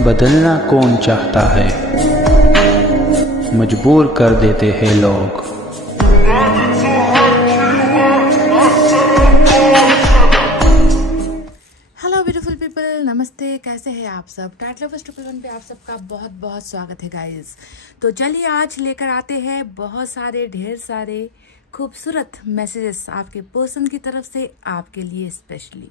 बदलना कौन चाहता है, मजबूर कर देते हैं लोग। हेलो ब्यूटीफुल पीपल, नमस्ते। कैसे हैं आप सब? टाइट लवर्स 111 पे आप सबका बहुत बहुत स्वागत है गाइस। तो चलिए आज लेकर आते हैं बहुत सारे ढेर सारे खूबसूरत मैसेजेस आपके पर्सन की तरफ से आपके लिए स्पेशली।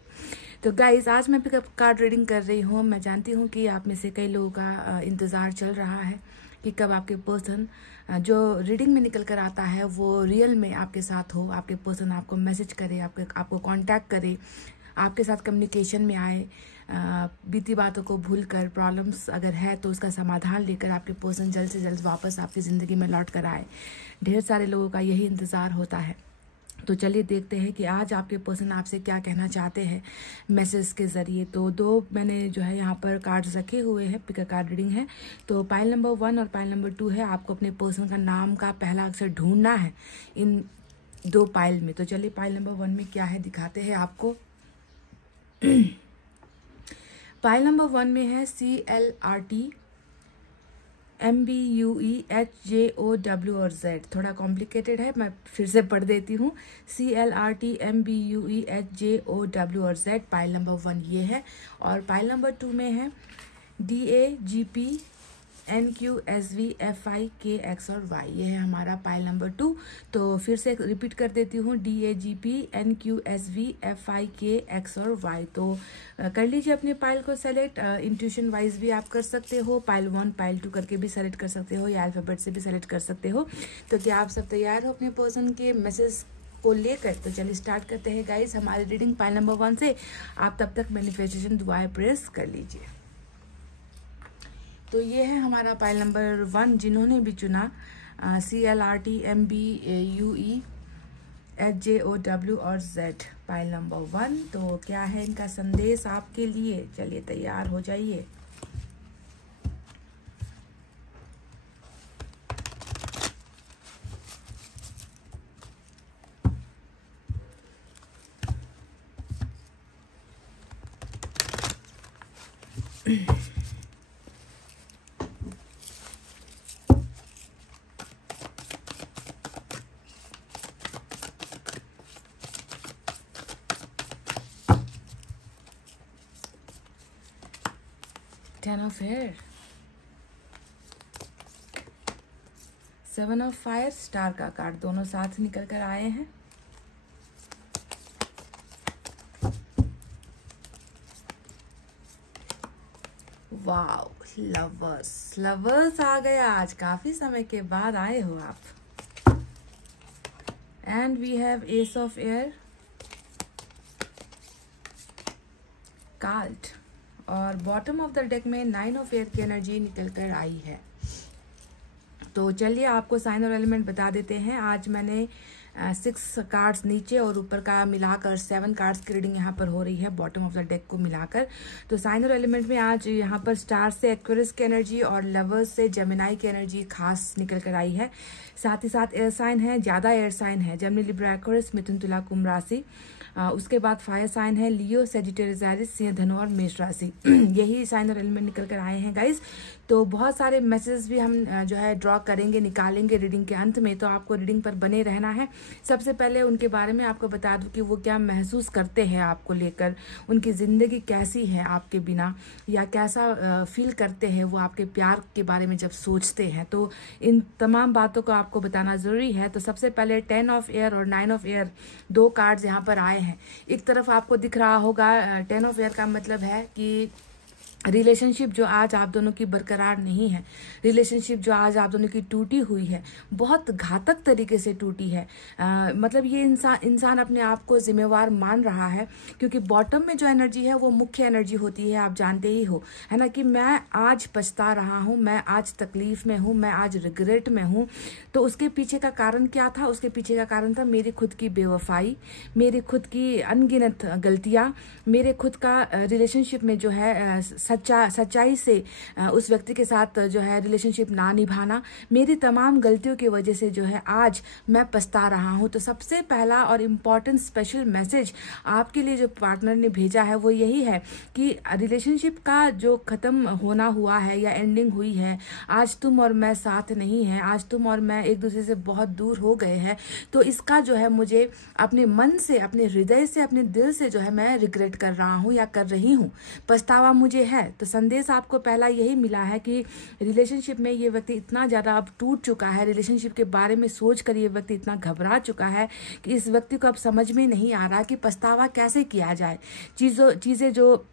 तो गाइस आज मैं पिकअप कार्ड रीडिंग कर रही हूँ। मैं जानती हूँ कि आप में से कई लोगों का इंतज़ार चल रहा है कि कब आपके पर्सन जो रीडिंग में निकल कर आता है वो रियल में आपके साथ हो, आपके पर्सन आपको मैसेज करे, आपको कांटेक्ट करे, आपके साथ कम्युनिकेशन में आए, बीती बातों को भूलकर प्रॉब्लम्स अगर है तो उसका समाधान लेकर आपके पर्सन जल्द से जल्द वापस आपकी ज़िंदगी में लौट कर आए। ढेर सारे लोगों का यही इंतज़ार होता है। तो चलिए देखते हैं कि आज आपके पर्सन आपसे क्या कहना चाहते हैं मैसेज के ज़रिए। तो दो मैंने जो है यहाँ पर कार्ड्स रखे हुए हैं, पिक कार्ड रीडिंग है। तो पाइल नंबर 1 और पाइल नंबर 2 है। आपको अपने पर्सन का नाम का पहला अक्षर ढूंढना है इन दो पाइल में। तो चलिए पाइल नंबर 1 में क्या है दिखाते हैं आपको। पाइल नंबर 1 में है CLRT MBUEHJOW और Z। थोड़ा कॉम्प्लिकेटेड है, मैं फिर से पढ़ देती हूँ। CLRT MBUEHJOW और Z पाइल नंबर 1 ये है। और पाइल नंबर 2 में है DAGP NQSVFIKX और Y। ये है हमारा पाइल नंबर 2। तो फिर से रिपीट कर देती हूँ, DAGP NQSVFIKX और Y। तो कर लीजिए अपने पाइल को सेलेक्ट। इंट्यूशन वाइज भी आप कर सकते हो, पाइल 1 पाइल 2 करके भी सेलेक्ट कर सकते हो या अल्फाबेट से भी सेलेक्ट कर सकते हो। तो क्या आप सब तैयार हो अपने पर्सन के मैसेज को लेकर? तो चलिए स्टार्ट करते हैं गाइस हमारी रीडिंग पाइल नंबर 1 से। आप तब तक मैनिफेस्टेशन दुआएं प्रेस कर लीजिए। तो ये है हमारा पाइल नंबर 1 जिन्होंने भी चुना CLRT MBUEHJOW और Z पाइल नंबर 1। तो क्या है इनका संदेश आपके लिए? चलिए तैयार हो जाइए। Ten of Air, 7 of Fire, star का कार्ड दोनों साथ निकल कर आए हैं। वाओ, लवर्स आ गया आज, काफी समय के बाद आए हो आप। And we have ace of air, card और बॉटम ऑफ द डेक में 9 ऑफ एयर की एनर्जी निकल कर आई है। तो चलिए आपको साइन और एलिमेंट बता देते हैं। आज मैंने 6 कार्ड्स नीचे और ऊपर का मिलाकर 7 कार्ड्स की रीडिंग यहाँ पर हो रही है, बॉटम ऑफ द डेक को मिलाकर। तो साइन और एलिमेंट में आज यहाँ पर स्टार से एक्वेरियस की एनर्जी और लवर्स से जेमिनाई की एनर्जी खास निकल कर आई है। साथ ही साथ एयर साइन है, ज़्यादा एयर साइन है, जेमिनी, लिब्रा, एक्वेरियस, मिथुन, तुला, कुंभ राशि। उसके बाद फायर साइन है लियो, सेजिटेरियस, एरिस, सिंह, धनु और मेष राशि। यही साइन और एलिमेंट निकल कर आए हैं गाइस। तो बहुत सारे मैसेज भी हम जो है ड्रॉ करेंगे, निकालेंगे रीडिंग के अंत में। तो आपको रीडिंग पर बने रहना है। सबसे पहले उनके बारे में आपको बता दूं कि वो क्या महसूस करते हैं आपको लेकर, उनकी ज़िंदगी कैसी है आपके बिना, या कैसा फील करते हैं वो आपके प्यार के बारे में जब सोचते हैं। तो इन तमाम बातों को आपको बताना ज़रूरी है। तो सबसे पहले 10 ऑफ एयर और 9 ऑफ एयर 2 कार्ड्स यहाँ पर आए हैं। एक तरफ आपको दिख रहा होगा 10 ऑफ एयर का मतलब है कि रिलेशनशिप जो आज आप दोनों की बरकरार नहीं है, रिलेशनशिप जो आज आप दोनों की टूटी हुई है, बहुत घातक तरीके से टूटी है। मतलब ये इंसान अपने आप को जिम्मेवार मान रहा है, क्योंकि बॉटम में जो एनर्जी है वो मुख्य एनर्जी होती है, आप जानते ही हो, है ना, कि मैं आज पछता रहा हूँ, मैं आज तकलीफ में हूँ, मैं आज रिग्रेट में हूँ। तो उसके पीछे का कारण क्या था? उसके पीछे का कारण था मेरी खुद की बेवफाई, मेरी खुद की अनगिनत गलतियाँ, मेरे खुद का रिलेशनशिप में जो है सच्चाई से उस व्यक्ति के साथ जो है रिलेशनशिप ना निभाना, मेरी तमाम गलतियों की वजह से जो है आज मैं पछता रहा हूँ। तो सबसे पहला और इम्पॉर्टेंट स्पेशल मैसेज आपके लिए जो पार्टनर ने भेजा है वो यही है कि रिलेशनशिप का जो ख़त्म होना हुआ है या एंडिंग हुई है, आज तुम और मैं साथ नहीं हैं, आज तुम और मैं एक दूसरे से बहुत दूर हो गए हैं। तो इसका जो है मुझे अपने मन से, अपने हृदय से, अपने दिल से जो है मैं रिग्रेट कर रहा हूँ या कर रही हूँ, पछतावा मुझे है। तो संदेश आपको पहला यही मिला है कि रिलेशनशिप में ये व्यक्ति इतना ज़्यादा अब टूट चुका है, रिलेशनशिप के बारे में सोच कर ये व्यक्ति इतना घबरा चुका है कि इस व्यक्ति को अब समझ में नहीं आ रहा कि पछतावा कैसे किया जाए। चीज़ें जो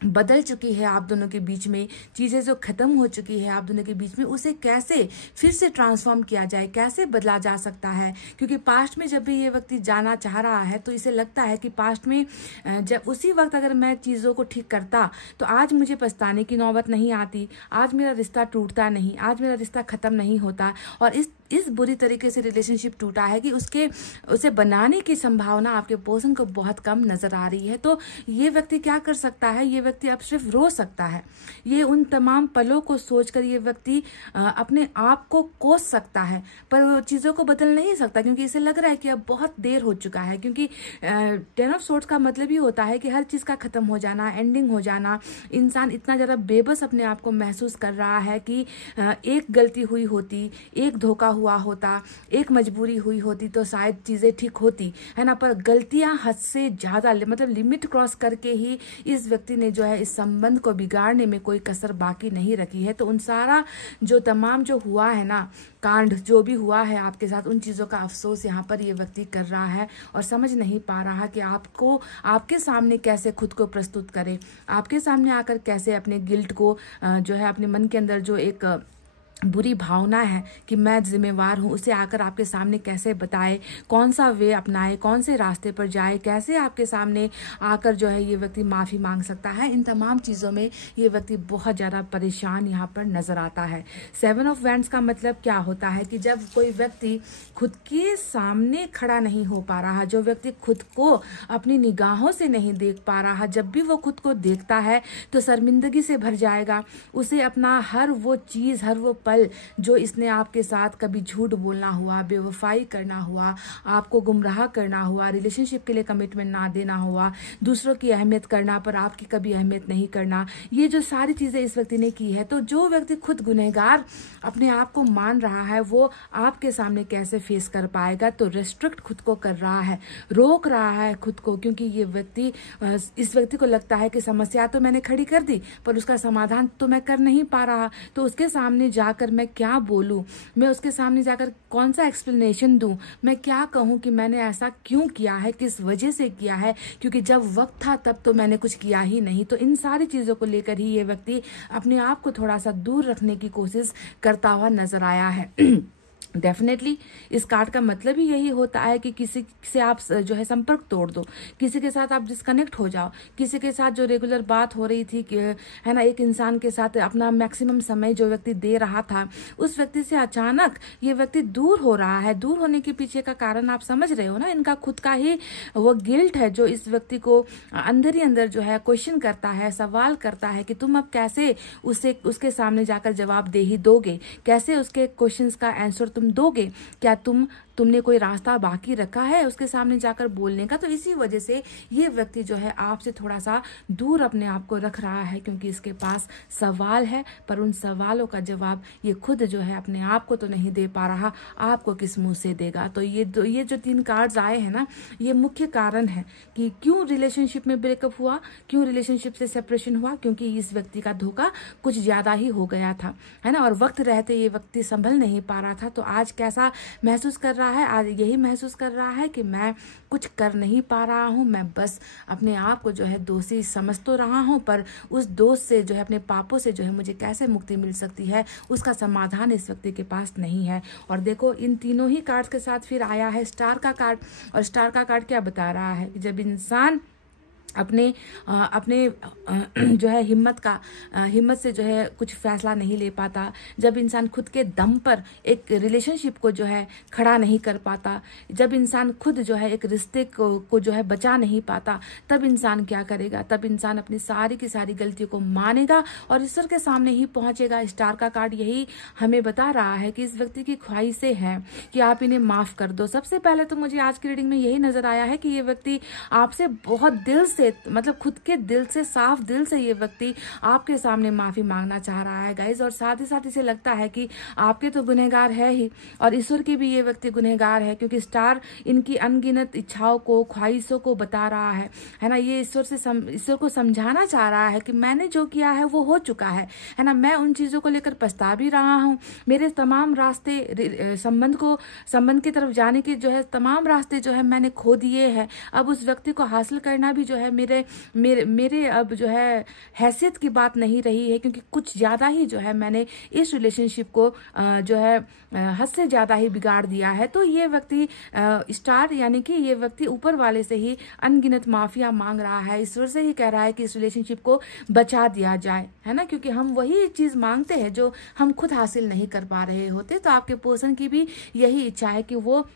बदल चुकी है आप दोनों के बीच में, चीज़ें जो ख़त्म हो चुकी है आप दोनों के बीच में, उसे कैसे फिर से ट्रांसफॉर्म किया जाए, कैसे बदला जा सकता है। क्योंकि पास्ट में जब भी ये व्यक्ति जाना चाह रहा है तो इसे लगता है कि पास्ट में जब उसी वक्त अगर मैं चीज़ों को ठीक करता तो आज मुझे पछताने की नौबत नहीं आती, आज मेरा रिश्ता टूटता नहीं, आज मेरा रिश्ता ख़त्म नहीं होता। और इस बुरी तरीके से रिलेशनशिप टूटा है कि उसे बनाने की संभावना आपके पर्सन को बहुत कम नजर आ रही है। तो ये व्यक्ति क्या कर सकता है, ये व्यक्ति अब सिर्फ रो सकता है। ये उन तमाम पलों को सोचकर ये व्यक्ति अपने आप को कोस सकता है, पर वो चीज़ों को बदल नहीं सकता क्योंकि इसे लग रहा है कि अब बहुत देर हो चुका है। क्योंकि 10 ऑफ सोर्ड्स का मतलब ही होता है कि हर चीज़ का ख़त्म हो जाना, एंडिंग हो जाना। इंसान इतना ज़्यादा बेबस अपने आप को महसूस कर रहा है कि एक गलती हुई होती, एक धोखा हुआ होता, एक मजबूरी हुई होती तो शायद चीज़ें ठीक होती, है ना। पर गलतियां हद से ज़्यादा, मतलब लिमिट क्रॉस करके ही इस व्यक्ति ने जो है इस संबंध को बिगाड़ने में कोई कसर बाकी नहीं रखी है। तो उन सारा जो तमाम जो हुआ है ना, कांड जो भी हुआ है आपके साथ, उन चीज़ों का अफसोस यहाँ पर ये व्यक्ति कर रहा है और समझ नहीं पा रहा कि आपको आपके सामने कैसे खुद को प्रस्तुत करे, आपके सामने आकर कैसे अपने गिल्ट को जो है अपने मन के अंदर जो एक बुरी भावना है कि मैं जिम्मेवार हूँ, उसे आकर आपके सामने कैसे बताए, कौन सा वे अपनाए, कौन से रास्ते पर जाए, कैसे आपके सामने आकर जो है ये व्यक्ति माफ़ी मांग सकता है। इन तमाम चीज़ों में ये व्यक्ति बहुत ज़्यादा परेशान यहाँ पर नज़र आता है। 7 ऑफ वैंड्स का मतलब क्या होता है कि जब कोई व्यक्ति खुद के सामने खड़ा नहीं हो पा रहा, जो व्यक्ति खुद को अपनी निगाहों से नहीं देख पा रहा, जब भी वो खुद को देखता है तो शर्मिंदगी से भर जाएगा। उसे अपना हर वो चीज़, हर वो पल जो इसने आपके साथ कभी झूठ बोलना हुआ, बेवफाई करना हुआ, आपको गुमराह करना हुआ, रिलेशनशिप के लिए कमिटमेंट ना देना हुआ, दूसरों की अहमियत करना पर आपकी कभी अहमियत नहीं करना, ये जो सारी चीज़ें इस व्यक्ति ने की है, तो जो व्यक्ति खुद गुनहगार अपने आप को मान रहा है वो आपके सामने कैसे फेस कर पाएगा। तो रेस्ट्रिक्ट खुद को कर रहा है, रोक रहा है खुद को, क्योंकि ये व्यक्ति, इस व्यक्ति को लगता है कि समस्या तो मैंने खड़ी कर दी पर उसका समाधान तो मैं कर नहीं पा रहा, तो उसके सामने जाकर मैं क्या बोलूं, मैं उसके सामने जाकर कौन सा एक्सप्लेनेशन दूं, मैं क्या कहूं कि मैंने ऐसा क्यों किया है, किस वजह से किया है, क्योंकि जब वक्त था तब तो मैंने कुछ किया ही नहीं। तो इन सारी चीज़ों को लेकर ही ये व्यक्ति अपने आप को थोड़ा सा दूर रखने की कोशिश करता हुआ नजर आया है। डेफिनेटली इस कार्ड का मतलब ही यही होता है कि किसी से आप जो है संपर्क तोड़ दो, किसी के साथ आप डिस्कनेक्ट हो जाओ, किसी के साथ जो रेगुलर बात हो रही थी कि है ना, एक इंसान के साथ अपना मैक्सिमम समय जो व्यक्ति दे रहा था, उस व्यक्ति से अचानक ये व्यक्ति दूर हो रहा है। दूर होने के पीछे का कारण आप समझ रहे हो ना, इनका खुद का ही वो गिल्ट है जो इस व्यक्ति को अंदर ही अंदर जो है क्वेश्चन करता है, सवाल करता है कि तुम अब कैसे उसके सामने जाकर जवाब दे ही दोगे, कैसे उसके क्वेश्चंस का आंसर तुम दोगे, क्या तुमने कोई रास्ता बाकी रखा है उसके सामने जाकर बोलने का। तो इसी वजह से ये व्यक्ति जो है आपसे थोड़ा सा दूर अपने आप को रख रहा है, क्योंकि इसके पास सवाल है पर उन सवालों का जवाब ये खुद जो है अपने आप को तो नहीं दे पा रहा, आपको किस मुंह से देगा। तो ये जो 3 कार्ड्स आए हैं ना, ये मुख्य कारण है कि क्यों रिलेशनशिप में ब्रेकअप हुआ, क्यों रिलेशनशिप से सेपरेशन हुआ, क्योंकि इस व्यक्ति का धोखा कुछ ज्यादा ही हो गया था, है ना। और वक्त रहते ये व्यक्ति संभल नहीं पा रहा था। तो आज कैसा महसूस कर रहा है, आज यही महसूस कर रहा है कि मैं कुछ कर नहीं पा रहा हूं, मैं बस अपने आप को जो है दोषी समझ तो रहा हूं, पर उस दोष से जो है, अपने पापों से जो है मुझे कैसे मुक्ति मिल सकती है, उसका समाधान इस व्यक्ति के पास नहीं है। और देखो इन तीनों ही कार्ड्स के साथ फिर आया है स्टार का कार्ड, और स्टार का कार्ड क्या बता रहा है कि जब इंसान अपने जो है हिम्मत से जो है कुछ फैसला नहीं ले पाता, जब इंसान खुद के दम पर एक रिलेशनशिप को जो है खड़ा नहीं कर पाता, जब इंसान खुद जो है एक रिश्ते को जो है बचा नहीं पाता, तब इंसान क्या करेगा? तब इंसान अपनी सारी की सारी गलतियों को मानेगा और ईश्वर के सामने ही पहुंचेगा। स्टार का कार्ड यही हमें बता रहा है कि इस व्यक्ति की ख्वाहिशें हैं कि आप इन्हें माफ कर दो। सबसे पहले तो मुझे आज की रीडिंग में यही नजर आया है कि ये व्यक्ति आपसे बहुत दिल से, मतलब खुद के दिल से, साफ दिल से ये व्यक्ति आपके सामने माफी मांगना चाह रहा है गाइज। और साथ ही इसे लगता है कि आपके तो गुनहगार है ही और ईश्वर की भी ये व्यक्ति गुनहगार है, क्योंकि स्टार इनकी अनगिनत इच्छाओं को, ख्वाहिशों को बता रहा है ना। ये ईश्वर को समझाना चाह रहा है कि मैंने जो किया है वो हो चुका है ना। मैं उन चीजों को लेकर पछता भी रहा हूँ। मेरे तमाम रास्ते संबंध की तरफ जाने के जो है तमाम रास्ते जो है मैंने खो दिए हैं। अब उस व्यक्ति को हासिल करना भी जो है मेरे अब जो है हैसियत की बात नहीं रही है, क्योंकि कुछ ज्यादा ही जो है मैंने इस रिलेशनशिप को जो है हद से ज्यादा ही बिगाड़ दिया है। तो ये व्यक्ति स्टार यानी कि ये व्यक्ति ऊपर वाले से ही अनगिनत माफिया मांग रहा है, ईश्वर से ही कह रहा है कि इस रिलेशनशिप को बचा दिया जाए, है ना। क्योंकि हम वही चीज मांगते हैं जो हम खुद हासिल नहीं कर पा रहे होते। तो आपके पर्सन की भी यही इच्छा है कि वो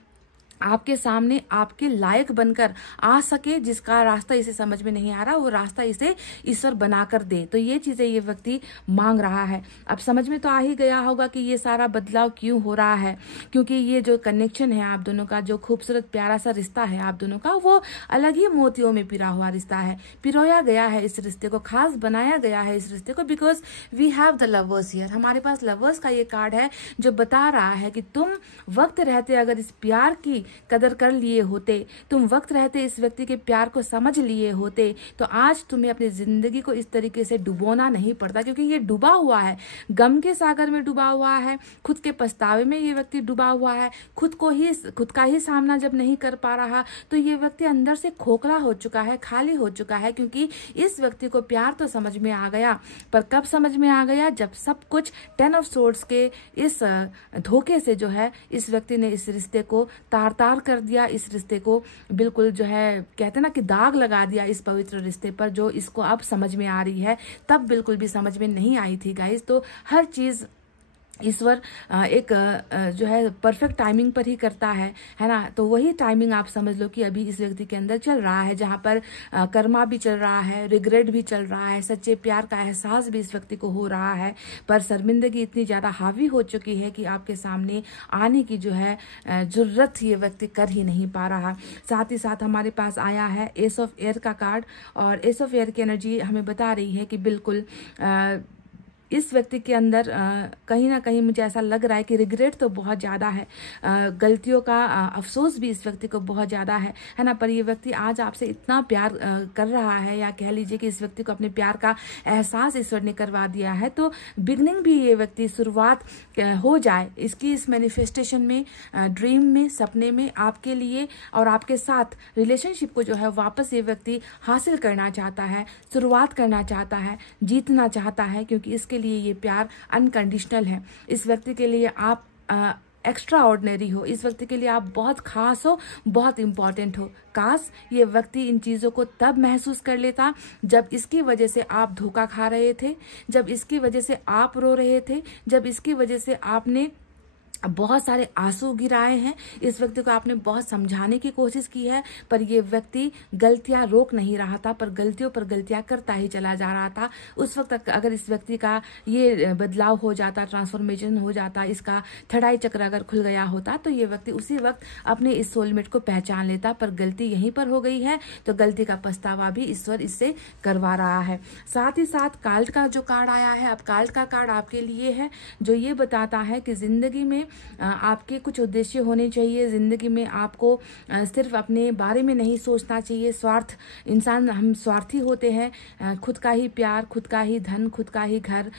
आपके सामने आपके लायक बनकर आ सके, जिसका रास्ता इसे समझ में नहीं आ रहा वो रास्ता इसे ईश्वर बनाकर दे। तो ये चीजें ये व्यक्ति मांग रहा है। अब समझ में तो आ ही गया होगा कि ये सारा बदलाव क्यों हो रहा है, क्योंकि ये जो कनेक्शन है आप दोनों का, जो खूबसूरत प्यारा सा रिश्ता है आप दोनों का, वो अलग ही मोतियों में पिरा हुआ रिश्ता है। पिरोया गया है इस रिश्ते को, खास बनाया गया है इस रिश्ते को, because we have the lovers here. हमारे पास लवर्स का ये कार्ड है जो बता रहा है कि तुम वक्त रहते अगर इस प्यार की कदर कर लिए होते, तुम वक्त रहते इस व्यक्ति के प्यार को समझ लिए होते, तो आज तुम्हें अपनी जिंदगी को इस तरीके से डुबोना नहीं पड़ता। क्योंकि ये डूबा हुआ है, गम के सागर में डूबा हुआ है, खुद के पछतावे में ये व्यक्ति डूबा हुआ है, खुद का ही सामना जब नहीं कर पा रहा, तो ये व्यक्ति अंदर से खोखला हो चुका है, खाली हो चुका है। क्योंकि इस व्यक्ति को प्यार तो समझ में आ गया, पर कब समझ में आ गया? जब सब कुछ 10 ऑफ सोर्ड्स के इस धोखे से जो है इस व्यक्ति ने इस रिश्ते को तार कर दिया, इस रिश्ते को बिल्कुल जो है कहते ना कि दाग लगा दिया इस पवित्र रिश्ते पर, जो इसको अब समझ में आ रही है, तब बिल्कुल भी समझ में नहीं आई थी गाइस। तो हर चीज ईश्वर एक जो है परफेक्ट टाइमिंग पर ही करता है ना। तो वही टाइमिंग आप समझ लो कि अभी इस व्यक्ति के अंदर चल रहा है, जहां पर कर्मा भी चल रहा है, रिग्रेट भी चल रहा है, सच्चे प्यार का एहसास भी इस व्यक्ति को हो रहा है, पर शर्मिंदगी इतनी ज्यादा हावी हो चुकी है कि आपके सामने आने की जो है जरूरत ये व्यक्ति कर ही नहीं पा रहा। साथ ही साथ हमारे पास आया है एस ऑफ एयर का कार्ड, और एस ऑफ एयर की एनर्जी हमें बता रही है कि बिल्कुल इस व्यक्ति के अंदर कहीं ना कहीं मुझे ऐसा लग रहा है कि रिग्रेट तो बहुत ज़्यादा है, गलतियों का अफसोस भी इस व्यक्ति को बहुत ज़्यादा है ना। पर ये व्यक्ति आज आपसे इतना प्यार कर रहा है, या कह लीजिए कि इस व्यक्ति को अपने प्यार का एहसास ईश्वर ने करवा दिया है। तो बिगनिंग भी ये व्यक्ति, शुरुआत हो जाए इसकी, इस मैनिफेस्टेशन में, ड्रीम में, सपने में आपके लिए और आपके साथ रिलेशनशिप को जो है वापस ये व्यक्ति हासिल करना चाहता है, शुरुआत करना चाहता है, जीतना चाहता है, क्योंकि इसके लिए ये प्यार अनकंडीशनल है। इस व्यक्ति के लिए आप एक्स्ट्रा ऑर्डिनरी हो, इस व्यक्ति के लिए आप बहुत खास हो, बहुत इंपॉर्टेंट हो। काश ये व्यक्ति इन चीजों को तब महसूस कर लेता जब इसकी वजह से आप धोखा खा रहे थे, जब इसकी वजह से आप रो रहे थे, जब इसकी वजह से आपने बहुत सारे आंसू गिराए हैं। इस व्यक्ति को आपने बहुत समझाने की कोशिश की है, पर ये व्यक्ति गलतियां रोक नहीं रहा था, पर गलतियों पर गलतियां करता ही चला जा रहा था। उस वक्त तक अगर इस व्यक्ति का ये बदलाव हो जाता, ट्रांसफॉर्मेशन हो जाता, इसका थड़ाई चक्र अगर खुल गया होता, तो ये व्यक्ति उसी वक्त अपने इस सोलमेट को पहचान लेता। पर गलती यहीं पर हो गई है, तो गलती का पछतावा भी ईश्वर इससे करवा रहा है। साथ ही साथ काल्ट का जो कार्ड आया है, अब काल्ट का कार्ड आपके लिए है, जो ये बताता है कि जिंदगी में आपके कुछ उद्देश्य होने चाहिए। जिंदगी में आपको सिर्फ अपने बारे में नहीं सोचना चाहिए। स्वार्थ, इंसान हम स्वार्थी होते हैं, खुद का ही प्यार, खुद का ही धन, खुद का ही घर,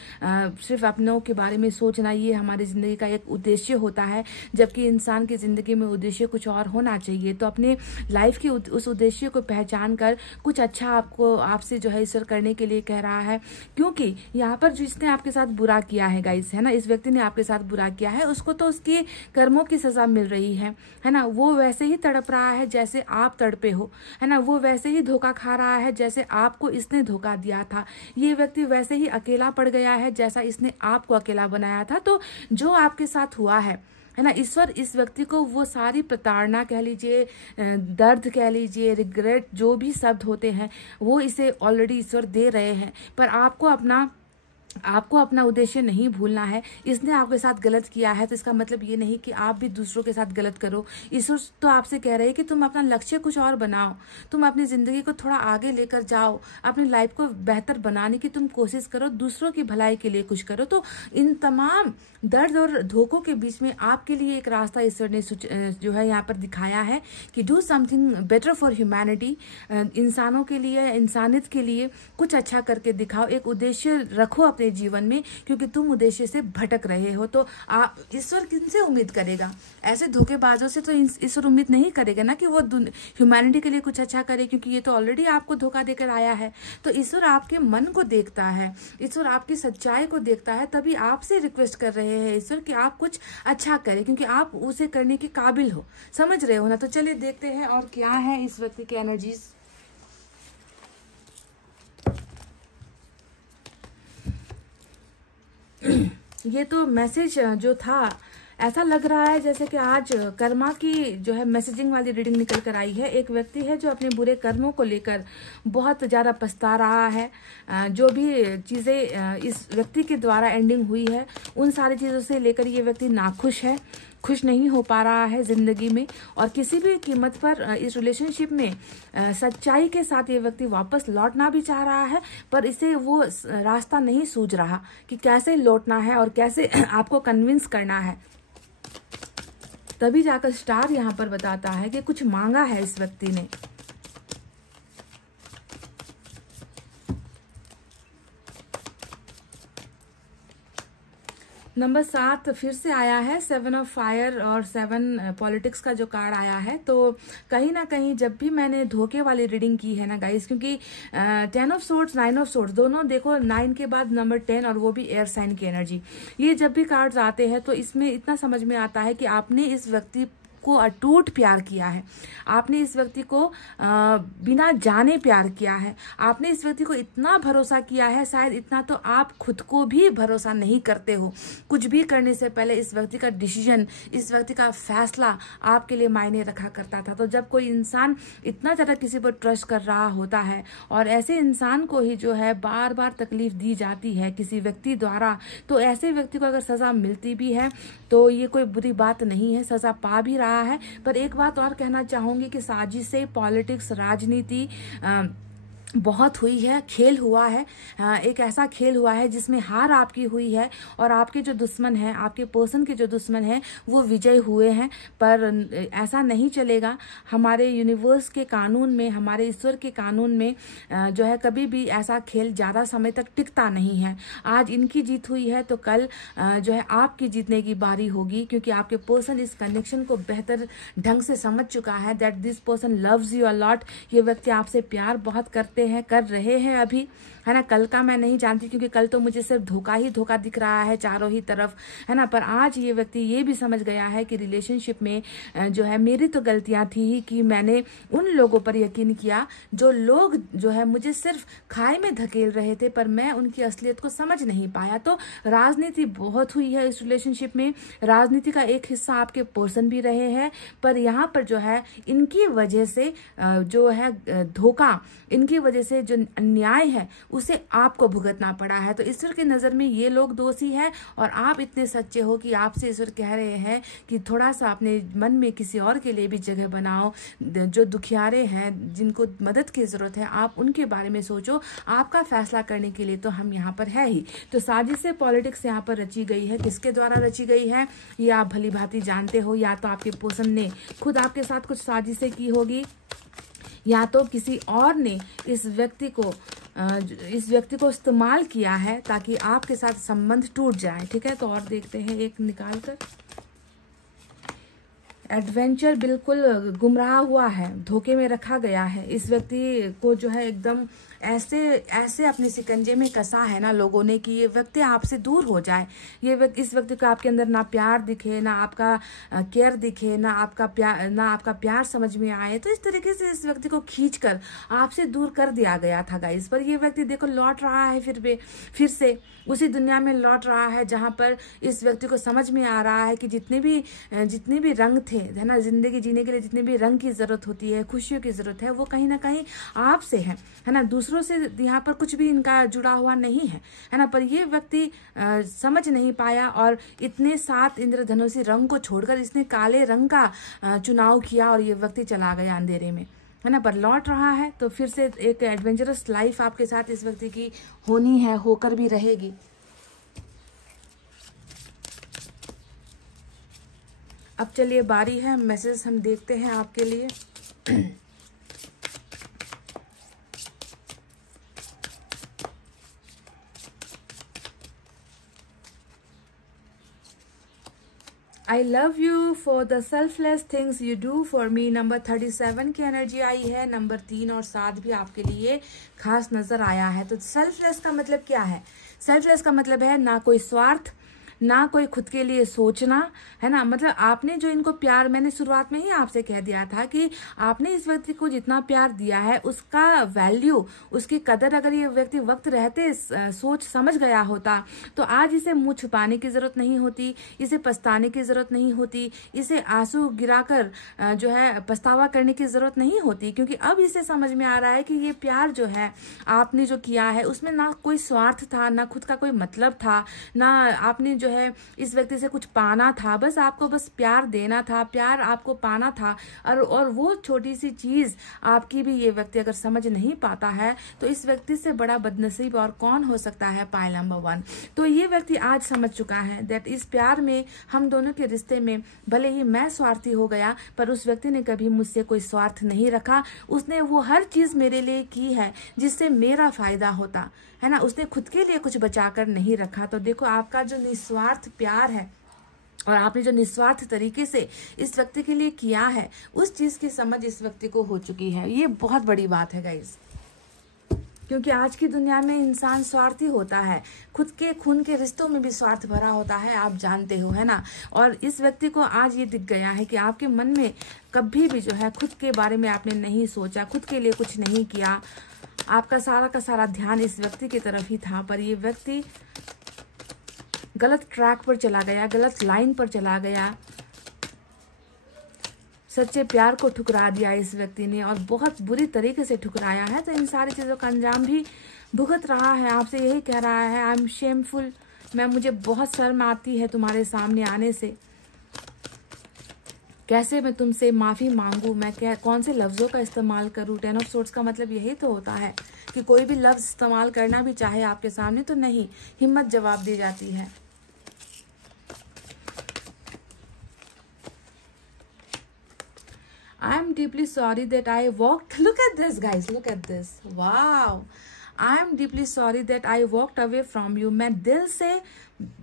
सिर्फ अपनों के बारे में सोचना, ये हमारी जिंदगी का एक उद्देश्य होता है, जबकि इंसान की जिंदगी में उद्देश्य कुछ और होना चाहिए। तो अपने लाइफ के उस उद्देश्य को पहचान कर कुछ अच्छा आपसे जो है ईश्वर करने के लिए कह रहा है। क्योंकि यहाँ पर जिसने आपके साथ बुरा किया है गाइस, है ना, इस व्यक्ति ने आपके साथ बुरा किया है, उसको तो उसकी कर्मों की सजा मिल रही है ना। वो वैसे ही तड़प रहा है जैसे आप तड़पे हो, है ना। वो वैसे ही धोखा खा रहा है जैसे आपको इसने धोखा दिया था। ये व्यक्ति वैसे ही अकेला पड़ गया है जैसा इसने आपको अकेला बनाया था। तो जो आपके साथ हुआ है ना, ईश्वर इस व्यक्ति को वो सारी प्रताड़ना कह लीजिए, दर्द कह लीजिए, रिग्रेट, जो भी शब्द होते हैं वो इसे ऑलरेडी ईश्वर दे रहे हैं। पर आपको अपना उद्देश्य नहीं भूलना है। इसने आपके साथ गलत किया है तो इसका मतलब ये नहीं कि आप भी दूसरों के साथ गलत करो। ईश्वर तो आपसे कह रहे हैं कि तुम अपना लक्ष्य कुछ और बनाओ, तुम अपनी जिंदगी को थोड़ा आगे लेकर जाओ, अपनी लाइफ को बेहतर बनाने की तुम कोशिश करो, दूसरों की भलाई के लिए कुछ करो। तो इन तमाम दर्द और धोखों के बीच में आपके लिए एक रास्ता ईश्वर ने जो है यहाँ पर दिखाया है कि do something better for humanity. इंसानों के लिए, इंसानियत के लिए कुछ अच्छा करके दिखाओ, एक उद्देश्य रखो अपने जीवन में, क्योंकि तुम उद्देश्य से भटक रहे हो। तो आप ईश्वर किनसे उम्मीद करेगा? ऐसे धोखेबाजों से तो ईश्वर उम्मीद नहीं करेगा ना कि वो ह्यूमैनिटी के लिए कुछ अच्छा करे, क्योंकि ये तो ऑलरेडी आपको धोखा देकर आया है। तो ईश्वर आपके मन को देखता है, ईश्वर आपकी सच्चाई को देखता है, तभी आपसे रिक्वेस्ट कर रहे हैं ईश्वर कि आप कुछ अच्छा करें, क्योंकि आप उसे करने के काबिल हो। समझ रहे हो ना? तो चलिए देखते हैं और क्या है इस व्यक्ति की एनर्जीज। ये तो मैसेज जो था, ऐसा लग रहा है जैसे कि आज कर्मा की जो है मैसेजिंग वाली रीडिंग निकल कर आई है। एक व्यक्ति है जो अपने बुरे कर्मों को लेकर बहुत ज़्यादा पछता रहा है। जो भी चीज़ें इस व्यक्ति के द्वारा एंडिंग हुई है, उन सारी चीज़ों से लेकर ये व्यक्ति नाखुश है, खुश नहीं हो पा रहा है ज़िंदगी में, और किसी भी कीमत पर इस रिलेशनशिप में सच्चाई के साथ ये व्यक्ति वापस लौटना भी चाह रहा है, पर इसे वो रास्ता नहीं सूझ रहा कि कैसे लौटना है और कैसे आपको कन्विंस करना है। तभी जाकर स्टार यहाँ पर बताता है कि कुछ मांगा है इस व्यक्ति ने। नंबर 7 फिर से आया है, 7 ऑफ फायर और 7 पॉलिटिक्स का जो कार्ड आया है। तो कहीं ना कहीं जब भी मैंने धोखे वाली रीडिंग की है ना गाइस, क्योंकि 10 ऑफ सोर्ड्स, 9 ऑफ सोर्ड्स, दोनों देखो 9 के बाद नंबर 10, और वो भी एयर साइन की एनर्जी। ये जब भी कार्ड्स आते हैं तो इसमें इतना समझ में आता है कि आपने इस व्यक्ति को अटूट प्यार किया है, आपने इस व्यक्ति को बिना जाने प्यार किया है, आपने इस व्यक्ति को इतना भरोसा किया है, शायद इतना तो आप खुद को भी भरोसा नहीं करते हो। कुछ भी करने से पहले इस व्यक्ति का डिसीजन, इस व्यक्ति का फैसला आपके लिए मायने रखा करता था। तो जब कोई इंसान इतना ज़्यादा किसी पर ट्रस्ट कर रहा होता है और ऐसे इंसान को ही जो है बार बार तकलीफ दी जाती है किसी व्यक्ति द्वारा, तो ऐसे व्यक्ति को अगर सज़ा मिलती भी है तो ये कोई बुरी बात नहीं है, सज़ा पा भी रहा है। पर एक बात और कहना चाहूंगी कि साजिशें, पॉलिटिक्स, राजनीति बहुत हुई है, खेल हुआ है, एक ऐसा खेल हुआ है जिसमें हार आपकी हुई है और आपके जो दुश्मन हैं, आपके पर्सन के जो दुश्मन हैं वो विजय हुए हैं। पर ऐसा नहीं चलेगा। हमारे यूनिवर्स के कानून में, हमारे ईश्वर के कानून में जो है कभी भी ऐसा खेल ज़्यादा समय तक टिकता नहीं है। आज इनकी जीत हुई है तो कल जो है आपकी जीतने की बारी होगी, क्योंकि आपके पर्सन इस कनेक्शन को बेहतर ढंग से समझ चुका है that this person loves you a lot. ये व्यक्ति आपसे प्यार बहुत कर रहे हैं अभी, है ना। कल का मैं नहीं जानती, क्योंकि कल तो मुझे सिर्फ धोखा ही धोखा दिख रहा है चारों ही तरफ, है ना। पर आज ये व्यक्ति ये भी समझ गया है कि रिलेशनशिप में जो है मेरी तो गलतियां थी ही कि मैंने उन लोगों पर यकीन किया जो लोग जो है मुझे सिर्फ खाई में धकेल रहे थे, पर मैं उनकी असलियत को समझ नहीं पाया। तो राजनीति बहुत हुई है इस रिलेशनशिप में। राजनीति का एक हिस्सा आपके पर्सन भी रहे हैं, पर यहाँ पर जो है इनकी वजह से जो है धोखा, इनकी वजह से जो अन्याय है उसे आपको भुगतना पड़ा है। तो ईश्वर की नज़र में ये लोग दोषी है और आप इतने सच्चे हो कि आपसे ईश्वर कह रहे हैं कि थोड़ा सा अपने मन में किसी और के लिए भी जगह बनाओ। जो दुखियारे हैं, जिनको मदद की ज़रूरत है, आप उनके बारे में सोचो। आपका फैसला करने के लिए तो हम यहाँ पर है ही। तो साजिशें, पॉलिटिक्स यहाँ पर रची गई है। किसके द्वारा रची गई है ये आप भली भांति जानते हो। या तो आपके पर्सन ने खुद आपके साथ कुछ साजिशें की होगी, या तो किसी और ने इस व्यक्ति को इस्तेमाल किया है ताकि आपके साथ संबंध टूट जाए। ठीक है, तो और देखते हैं एक निकाल कर। एडवेंचर बिल्कुल गुमराह हुआ है, धोखे में रखा गया है। इस व्यक्ति को जो है एकदम ऐसे ऐसे अपने शिकंजे में कसा है ना लोगों ने कि ये व्यक्ति आपसे दूर हो जाए। इस व्यक्ति को आपके अंदर ना प्यार दिखे, ना आपका केयर दिखे, ना आपका प्यार समझ में आए। तो इस तरीके से इस व्यक्ति को खींचकर आपसे दूर कर दिया गया था गाइस। पर ये व्यक्ति देखो लौट रहा है, फिर से उसी दुनिया में लौट रहा है जहां पर इस व्यक्ति को समझ में आ रहा है कि जितने भी रंग थे, है ना, जिंदगी जीने के लिए जितने भी रंग की जरूरत होती है, खुशियों की जरूरत है, वो कहीं ना कहीं आपसे है ना। दूसरों से यहाँ पर कुछ भी इनका जुड़ा हुआ नहीं है ना। पर ये व्यक्ति समझ नहीं पाया और इतने 7 इंद्रधनुषी रंग को छोड़कर इसने काले रंग का चुनाव किया और ये व्यक्ति चला गया अंधेरे में, है ना। पर लौट रहा है तो फिर से एक एडवेंचरस लाइफ आपके साथ इस व्यक्ति की होनी है, होकर भी रहेगी। अब चलिए बारी है मैसेज हम देखते हैं आपके लिए। आई love you for the selfless things you do for me. Number 37 की एनर्जी आई है। नंबर 3 और 7 भी आपके लिए खास नजर आया है। तो सेल्फलेस का मतलब क्या है? सेल्फलेस का मतलब है ना कोई स्वार्थ, ना कोई खुद के लिए सोचना, है ना। मतलब आपने जो इनको प्यार, मैंने शुरुआत में ही आपसे कह दिया था कि आपने इस व्यक्ति को जितना प्यार दिया है उसका वैल्यू, उसकी कदर अगर ये व्यक्ति वक्त रहते सोच समझ गया होता तो आज इसे मुंह छुपाने की जरूरत नहीं होती, इसे पछताने की जरूरत नहीं होती, इसे आंसू गिराकर जो है पछतावा करने की जरूरत नहीं होती। क्योंकि अब इसे समझ में आ रहा है कि ये प्यार जो है आपने जो किया है उसमें ना कोई स्वार्थ था, ना खुद का कोई मतलब था, ना आपने जो है इस व्यक्ति से कुछ पाना था। बस आपको बस प्यार देना था, प्यार आपको पाना था। और वो छोटी सी चीज आपकी भी ये व्यक्ति अगर समझ नहीं पाता है तो इस व्यक्ति से बड़ा बदनसीब और कौन हो सकता है। Pile number 1। तो ये व्यक्ति आज समझ चुका है दैट इस प्यार में, हम दोनों के रिश्ते में भले ही मैं स्वार्थी हो गया पर उस व्यक्ति ने कभी मुझसे कोई स्वार्थ नहीं रखा। उसने वो हर चीज मेरे लिए की है जिससे मेरा फायदा होता, है ना। उसने खुद के लिए कुछ बचाकर नहीं रखा। तो देखो आपका जो निस्वार्थ प्यार है और आपने जो निस्वार्थ तरीके से इस व्यक्ति के लिए किया है, उस चीज की समझ इस व्यक्ति को हो चुकी है। ये बहुत बड़ी बात है गाइस, क्योंकि आज की दुनिया में इंसान स्वार्थी होता है, खुद के खून के रिश्तों में भी स्वार्थ भरा होता है, आप जानते हो, है ना। और इस व्यक्ति को आज ये दिख गया है कि आपके मन में कभी भी जो है खुद के बारे में आपने नहीं सोचा, खुद के लिए कुछ नहीं किया। आपका सारा का सारा ध्यान इस व्यक्ति की तरफ ही था। पर ये व्यक्ति गलत ट्रैक पर चला गया, गलत लाइन पर चला गया, सच्चे प्यार को ठुकरा दिया इस व्यक्ति ने और बहुत बुरी तरीके से ठुकराया है। तो इन सारी चीजों का अंजाम भी भुगत रहा है, आपसे यही कह रहा है आई एम शेमफुल, मुझे बहुत शर्म आती है तुम्हारे सामने आने से। कैसे मैं तुमसे माफी मांगू, मैं कौन से लफ्जों का इस्तेमाल करूं। 10 ऑफ सोर्ड्स का मतलब यही तो होता है कि कोई भी लफ्ज इस्तेमाल करना भी चाहे आपके सामने तो नहीं, हिम्मत जवाब दी जाती है। I am deeply sorry that I walked. Look at this, guys. Look at this. Wow. I am deeply sorry that I walked away from you. मैं दिल से,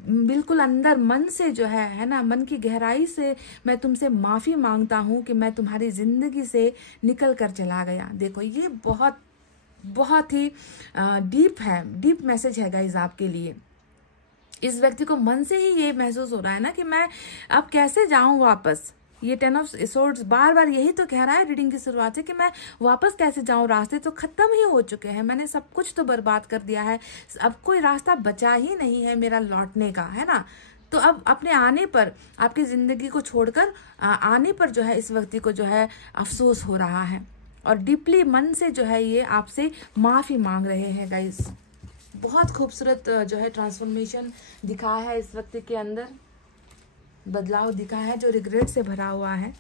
बिल्कुल अंदर मन से जो है ना, मन की गहराई से मैं तुमसे माफी मांगता हूँ कि मैं तुम्हारी जिंदगी से निकल कर चला गया। देखो ये बहुत बहुत ही डीप है, डीप मैसेज है गाइज आपके लिए। इस व्यक्ति को मन से ही ये महसूस हो रहा है ना कि मैं अब कैसे जाऊं वापस। ये 10 ऑफ सोर्ड्स बार बार यही तो कह रहा है रीडिंग की शुरुआत से कि मैं वापस कैसे जाऊं, रास्ते तो खत्म ही हो चुके हैं, मैंने सब कुछ तो बर्बाद कर दिया है, अब कोई रास्ता बचा ही नहीं है मेरा लौटने का, है ना। तो अब अपने आने पर, आपकी जिंदगी को छोड़कर आने पर जो है इस व्यक्ति को जो है अफसोस हो रहा है और डीपली मन से जो है ये आपसे माफी मांग रहे हैं गाइस। बहुत खूबसूरत जो है ट्रांसफॉर्मेशन दिखा है इस व्यक्ति के अंदर, बदलाव दिखा है जो रिग्रेट से भरा हुआ है।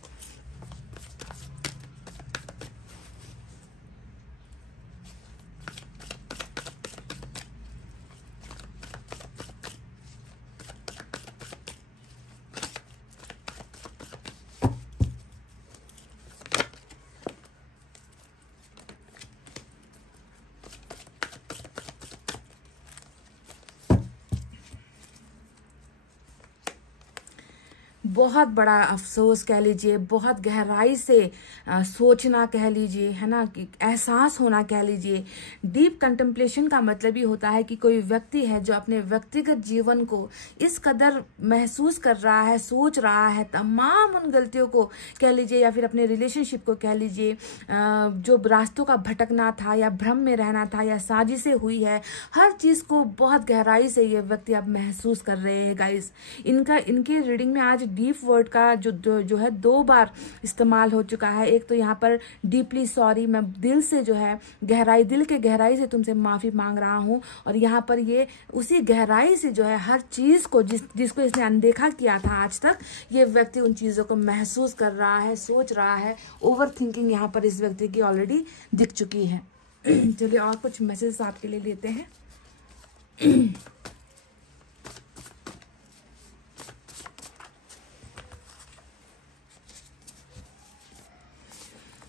बहुत बड़ा अफसोस कह लीजिए, बहुत गहराई से सोचना कह लीजिए, है ना, कि एहसास होना कह लीजिए। डीप कंटेम्पलेशन का मतलब ही होता है कि कोई व्यक्ति है जो अपने व्यक्तिगत जीवन को इस कदर महसूस कर रहा है, सोच रहा है, तमाम उन गलतियों को कह लीजिए या फिर अपने रिलेशनशिप को कह लीजिए, जो रास्तों का भटकना था या भ्रम में रहना था या साजिशें हुई है, हर चीज को बहुत गहराई से ये व्यक्ति अब महसूस कर रहे हैं गाइस। इनकी रीडिंग में आज डीप वर्ड का जो है 2 बार इस्तेमाल हो चुका है। एक तो यहाँ पर डीपली सॉरी, मैं दिल से जो है दिल के गहराई से तुमसे माफी मांग रहा हूँ, और यहाँ पर ये उसी गहराई से जो है हर चीज को जिसको इसने अनदेखा किया था आज तक, ये व्यक्ति उन चीजों को महसूस कर रहा है, सोच रहा है। ओवर थिंकिंग यहाँ पर इस व्यक्ति की ऑलरेडी दिख चुकी है। चलिए और कुछ मैसेज आपके लिए लेते हैं।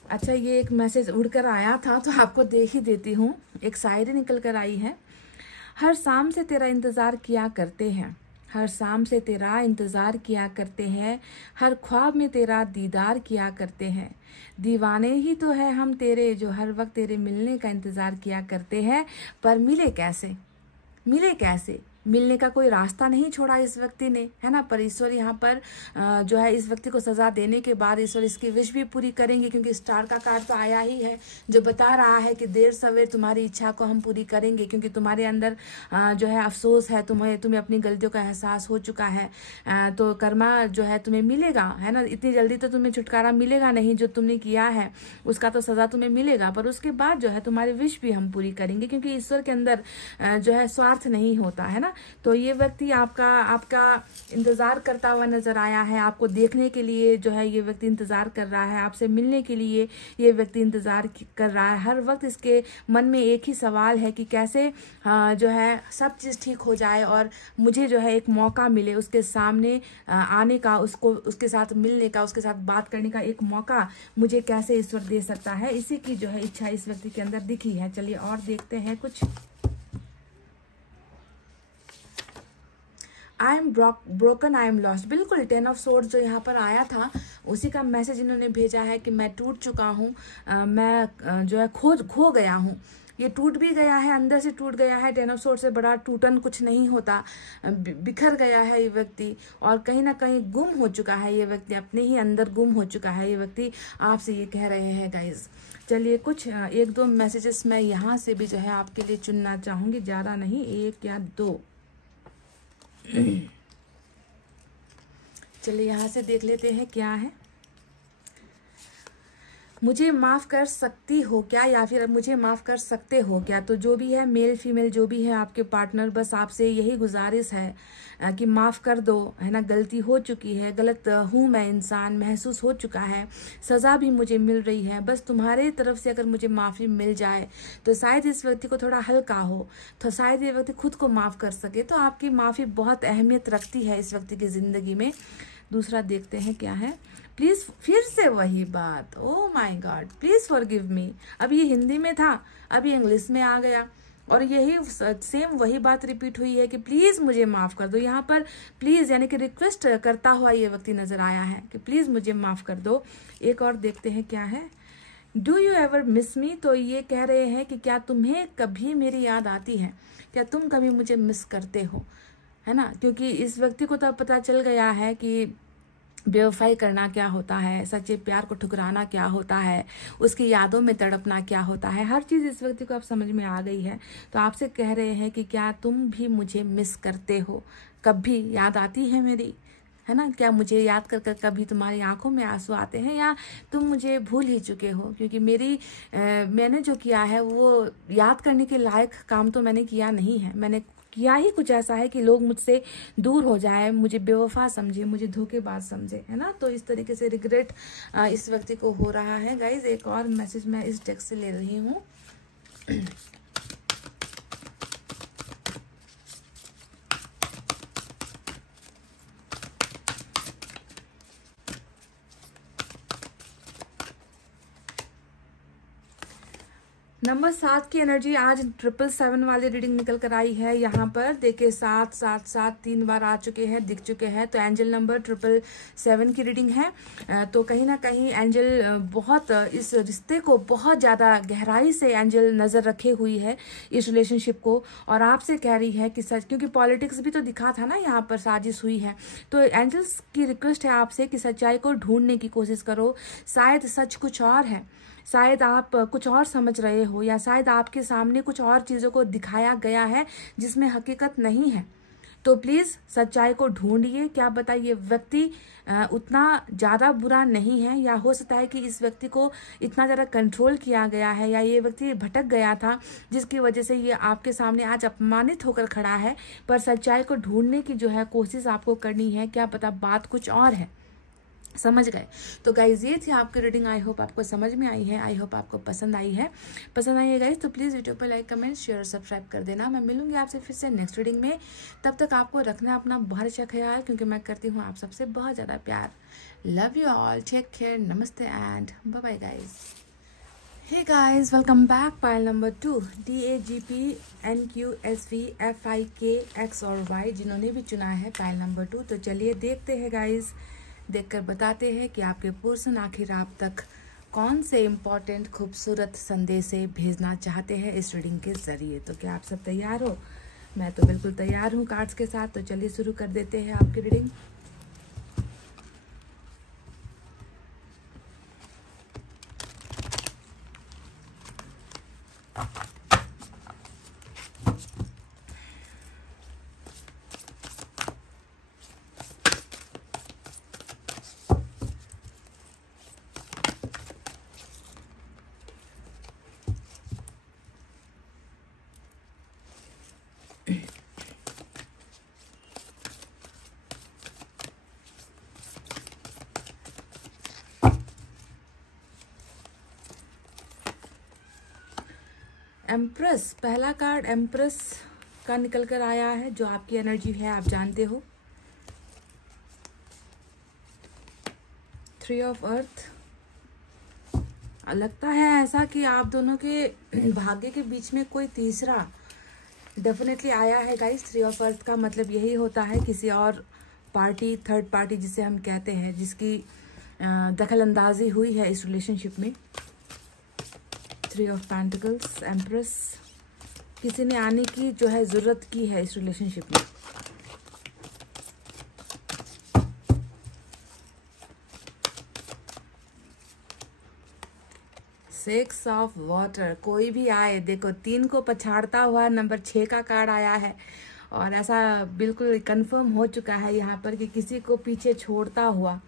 अच्छा, ये एक मैसेज उड़कर आया था तो आपको देख ही देती हूँ। एक शायरी निकल कर आई है। हर शाम से तेरा इंतजार किया करते हैं, हर शाम से तेरा इंतजार किया करते हैं, हर ख्वाब में तेरा दीदार किया करते हैं। दीवाने ही तो है हम तेरे, जो हर वक्त तेरे मिलने का इंतजार किया करते हैं। पर मिले कैसे, मिले कैसे? मिलने का कोई रास्ता नहीं छोड़ा इस व्यक्ति ने, है ना। पर ईश्वर यहाँ पर जो है इस व्यक्ति को सजा देने के बाद ईश्वर इसकी विश भी पूरी करेंगे, क्योंकि स्टार का कार्ड तो आया ही है जो बता रहा है कि देर सवेर तुम्हारी इच्छा को हम पूरी करेंगे, क्योंकि तुम्हारे अंदर जो है अफसोस है, तुम्हें अपनी गलतियों का एहसास हो चुका है। तो कर्मा जो है तुम्हें मिलेगा, है ना। इतनी जल्दी तो तुम्हें छुटकारा मिलेगा नहीं, जो तुमने किया है उसका तो सजा तुम्हें मिलेगा, पर उसके बाद जो है तुम्हारी विश भी हम पूरी करेंगे, क्योंकि ईश्वर के अंदर जो है स्वार्थ नहीं होता, है ना। तो ये व्यक्ति आपका इंतजार करता हुआ नजर आया है। आपको देखने के लिए जो है ये व्यक्ति इंतजार कर रहा है, आपसे मिलने के लिए ये व्यक्ति इंतजार कर रहा है। हर वक्त इसके मन में एक ही सवाल है कि कैसे जो है सब चीज ठीक हो जाए और मुझे जो है एक मौका मिले उसके सामने आने का, उसके साथ मिलने का, उसके साथ बात करने का एक मौका मुझे कैसे ईश्वर दे सकता है। इसी की जो है इच्छा इस व्यक्ति के अंदर दिखी है। चलिए और देखते हैं कुछ। I am broken, I am lost. बिल्कुल 10 ऑफ सोर्ड्स जो यहाँ पर आया था उसी का मैसेज इन्होंने भेजा है कि मैं टूट चुका हूँ, मैं जो है खो गया हूँ। ये टूट भी गया है, अंदर से टूट गया है। 10 ऑफ सोर्ड्स से बड़ा टूटन कुछ नहीं होता। बिखर गया है ये व्यक्ति और कहीं ना कहीं गुम हो चुका है ये व्यक्ति, अपने ही अंदर गुम हो चुका है ये व्यक्ति। आपसे ये कह रहे हैं गाइज। चलिए कुछ 1-2 मैसेजेस मैं यहाँ से भी जो है आपके लिए चुनना चाहूंगी, ज़्यादा नहीं, 1 या 2। चलिए यहाँ से देख लेते हैं क्या है। मुझे माफ कर सकती हो क्या, या फिर मुझे माफ कर सकते हो क्या। तो जो भी है, मेल फीमेल जो भी है आपके पार्टनर, बस आपसे यही गुजारिश है कि माफ कर दो, है ना। गलती हो चुकी है, गलत हूँ मैं इंसान, महसूस हो चुका है, सजा भी मुझे मिल रही है। बस तुम्हारे तरफ से अगर मुझे माफी मिल जाए तो शायद इस व्यक्ति को थोड़ा हल्का हो, तो शायद ये व्यक्ति खुद को माफ कर सके। तो आपकी माफी बहुत अहमियत रखती है इस व्यक्ति की जिंदगी में। दूसरा देखते हैं क्या है। प्लीज, फिर से वही बात, oh my God, please forgive me. अब ये हिंदी में था, अभी इंग्लिश में आ गया और यही सेम वही बात रिपीट हुई है कि प्लीज मुझे माफ कर दो। यहाँ पर प्लीज यानी कि रिक्वेस्ट करता हुआ ये व्यक्ति नजर आया है कि प्लीज मुझे माफ कर दो। एक और देखते हैं क्या है। डू यू एवर मिस मी। तो ये कह रहे हैं कि क्या तुम्हें कभी मेरी याद आती है, क्या तुम कभी मुझे मिस करते हो, है ना। क्योंकि इस व्यक्ति को तो पता चल गया है कि बेवफाई करना क्या होता है, सच्चे प्यार को ठुकराना क्या होता है, उसकी यादों में तड़पना क्या होता है। हर चीज़ इस व्यक्ति को अब समझ में आ गई है। तो आपसे कह रहे हैं कि क्या तुम भी मुझे मिस करते हो, कभी याद आती है मेरी, है ना। क्या मुझे याद कर कभी तुम्हारी आंखों में आंसू आते हैं, या तुम मुझे भूल ही चुके हो। क्योंकि मैंने जो किया है वो याद करने के लायक काम तो मैंने किया नहीं है। मैंने किया ही कुछ ऐसा है कि लोग मुझसे दूर हो जाए, मुझे बेवफा समझे, मुझे धोखेबाज समझे, है ना। तो इस तरीके से रिग्रेट इस व्यक्ति को हो रहा है गाइज। एक और मैसेज मैं इस टेक्स्ट से ले रही हूँ। नंबर 7 की एनर्जी आज 777 वाली रीडिंग निकल कर आई है। यहाँ पर देखिए 7 7 7 3 बार आ चुके हैं, दिख चुके हैं। तो एंजल नंबर 777 की रीडिंग है। तो कहीं ना कहीं एंजल बहुत इस रिश्ते को बहुत ज़्यादा गहराई से एंजल नज़र रखे हुई है, इस रिलेशनशिप को, और आपसे कह रही है कि सच, क्योंकि पॉलिटिक्स भी तो दिखा था ना, यहाँ पर साजिश हुई है। तो एंजल्स की रिक्वेस्ट है आपसे कि सच्चाई को ढूंढने की कोशिश करो। शायद सच कुछ और है, शायद आप कुछ और समझ रहे हो, या शायद आपके सामने कुछ और चीज़ों को दिखाया गया है जिसमें हकीकत नहीं है। तो प्लीज़ सच्चाई को ढूंढिए। क्या बताइए, व्यक्ति उतना ज़्यादा बुरा नहीं है, या हो सकता है कि इस व्यक्ति को इतना ज़्यादा कंट्रोल किया गया है, या ये व्यक्ति भटक गया था जिसकी वजह से ये आपके सामने आज अपमानित होकर खड़ा है। पर सच्चाई को ढूंढने की जो है कोशिश आपको करनी है। क्या पता बात कुछ और है। समझ गए? तो गाइज ये थी आपकी रीडिंग। आई होप आपको समझ में आई है, आई होप आपको पसंद आई है। गाइज तो प्लीज़ वीडियो पर लाइक, कमेंट, शेयर, सब्सक्राइब कर देना। मैं मिलूंगी आपसे फिर से नेक्स्ट रीडिंग में। तब तक आपको रखना अपना बहुत अच्छा ख्याल, क्योंकि मैं करती हूँ आप सबसे बहुत ज़्यादा प्यार। Love you all, take care, नमस्ते and bye bye guys. Hey guys, welcome back. Pile number 2 DAGP NQ SV FIK X और Y, जिन्होंने भी चुना है पाइल नंबर 2। तो चलिए देखते हैं गाइज, देखकर बताते हैं कि आपके पर्सन आखिर आप तक कौन से इम्पोर्टेंट खूबसूरत संदेश भेजना चाहते हैं इस रीडिंग के जरिए। तो क्या आप सब तैयार हो? मैं तो बिल्कुल तैयार हूँ कार्ड्स के साथ। तो चलिए शुरू कर देते हैं आपकी रीडिंग। एम्प्रेस, पहला कार्ड एम्प्रेस का निकल कर आया है, जो आपकी एनर्जी है आप जानते हो। 3 ऑफ अर्थ, लगता है ऐसा कि आप दोनों के भाग्य के बीच में कोई तीसरा डेफिनेटली आया है गाइस। 3 ऑफ अर्थ का मतलब यही होता है, किसी और पार्टी, थर्ड पार्टी जिसे हम कहते हैं, जिसकी दखल अंदाजी हुई है इस रिलेशनशिप में। 3 ऑफ पेंटिकल्स, एम्प्रेस, किसी ने आने की जो है जरूरत की है इस रिलेशनशिप में। सिक्स ऑफ वाटर, कोई भी आए, देखो 3 को पछाड़ता हुआ नंबर 6 का कार्ड आया है, और ऐसा बिल्कुल कंफर्म हो चुका है यहाँ पर कि किसी को पीछे छोड़ता हुआ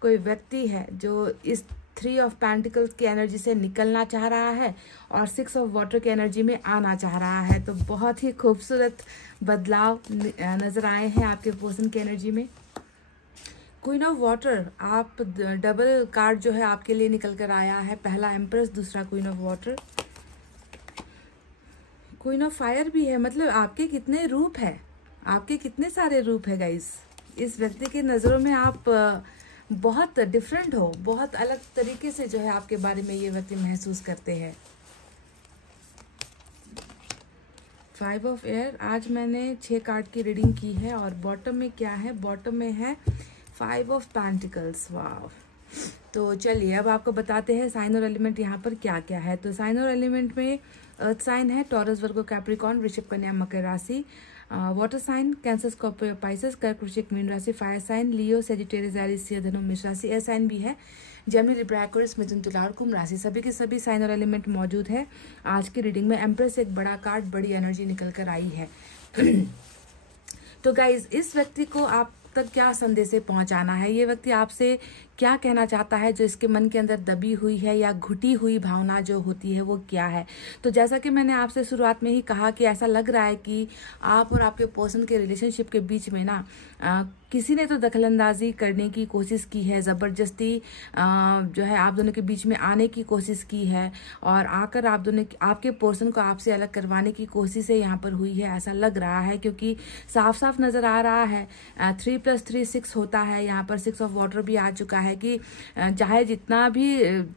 कोई व्यक्ति है जो इस 3 ऑफ पेंटिकल्स की एनर्जी से निकलना चाह रहा है और 6 ऑफ वाटर की एनर्जी में आना चाह रहा है। तो बहुत ही खूबसूरत बदलाव नजर आए हैं आपके पर्सन की एनर्जी में। क्वीन ऑफ वाटर, आप डबल कार्ड जो है आपके लिए निकल कर आया है, पहला एम्प्रेस, दूसरा queen of water. Queen of fire भी है, मतलब आपके कितने रूप है, आपके कितने सारे रूप है गाइस। इस व्यक्ति की नज़रों में आप बहुत डिफरेंट हो, बहुत अलग तरीके से जो है आपके बारे में ये व्यक्ति महसूस करते हैं। 5 ऑफ एयर, आज मैंने 6 कार्ड की रीडिंग की है, और बॉटम में क्या है, बॉटम में है 5 ऑफ पेंटिकल्स। वाव। तो चलिए अब आपको बताते हैं साइन और एलिमेंट यहाँ पर क्या क्या है। तो साइन और एलिमेंट में अर्थ साइन है, टॉरस, वर्गो, कैप्रिकॉर्न, वृषभ, कन्या, मकर राशि। Water sign Cancer, Scorpio, Pisces, कर्क, वृश्चिक, मीन राशि। Fire sign Leo, Sagittarius, Aries, सिंह, धनु, मेष राशि। एयर साइन भी है, जेमिनी, लिब्रा, एक्वेरियस, मिथुन, तुला और कुंभ राशि। सभी के सभी साइन और एलिमेंट मौजूद है आज की रीडिंग में। एम्प्रेस एक बड़ा कार्ड, बड़ी एनर्जी निकल कर आई है। तो गाइज, इस व्यक्ति को आप तक क्या संदेश पहुंचाना है, ये व्यक्ति आपसे क्या कहना चाहता है, जो इसके मन के अंदर दबी हुई है या घुटी हुई भावना जो होती है वो क्या है। तो जैसा कि मैंने आपसे शुरुआत में ही कहा कि ऐसा लग रहा है कि आप और आपके पर्सन के रिलेशनशिप के बीच में ना किसी ने तो दखलंदाजी करने की कोशिश की है, ज़बरदस्ती जो है आप दोनों के बीच में आने की कोशिश की है, और आकर आप दोनों, आपके पर्सन को आपसे अलग करवाने की कोशिश यहाँ पर हुई है, ऐसा लग रहा है। क्योंकि साफ साफ नज़र आ रहा है 3 + 3 6 होता है। यहाँ पर 6 ऑफ वाटर भी आ चुका है कि चाहे जितना भी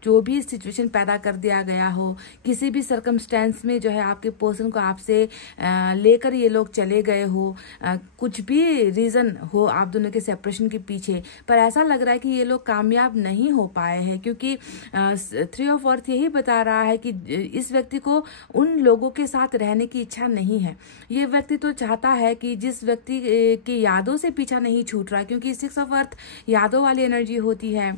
जो भी सिचुएशन पैदा कर दिया गया हो, किसी भी सर्कमस्टेंस में जो है आपके पर्सन को आपसे लेकर ये लोग चले गए हो, कुछ भी रीजन हो आप दोनों के सेपरेशन के पीछे, पर ऐसा लग रहा है कि ये लोग कामयाब नहीं हो पाए हैं, क्योंकि 3 ऑफ अर्थ यही बता रहा है कि इस व्यक्ति को उन लोगों के साथ रहने की इच्छा नहीं है। ये व्यक्ति तो चाहता है कि जिस व्यक्ति की यादों से पीछा नहीं छूट रहा, क्योंकि 6 ऑफ अर्थ यादों वाली एनर्जी होती है,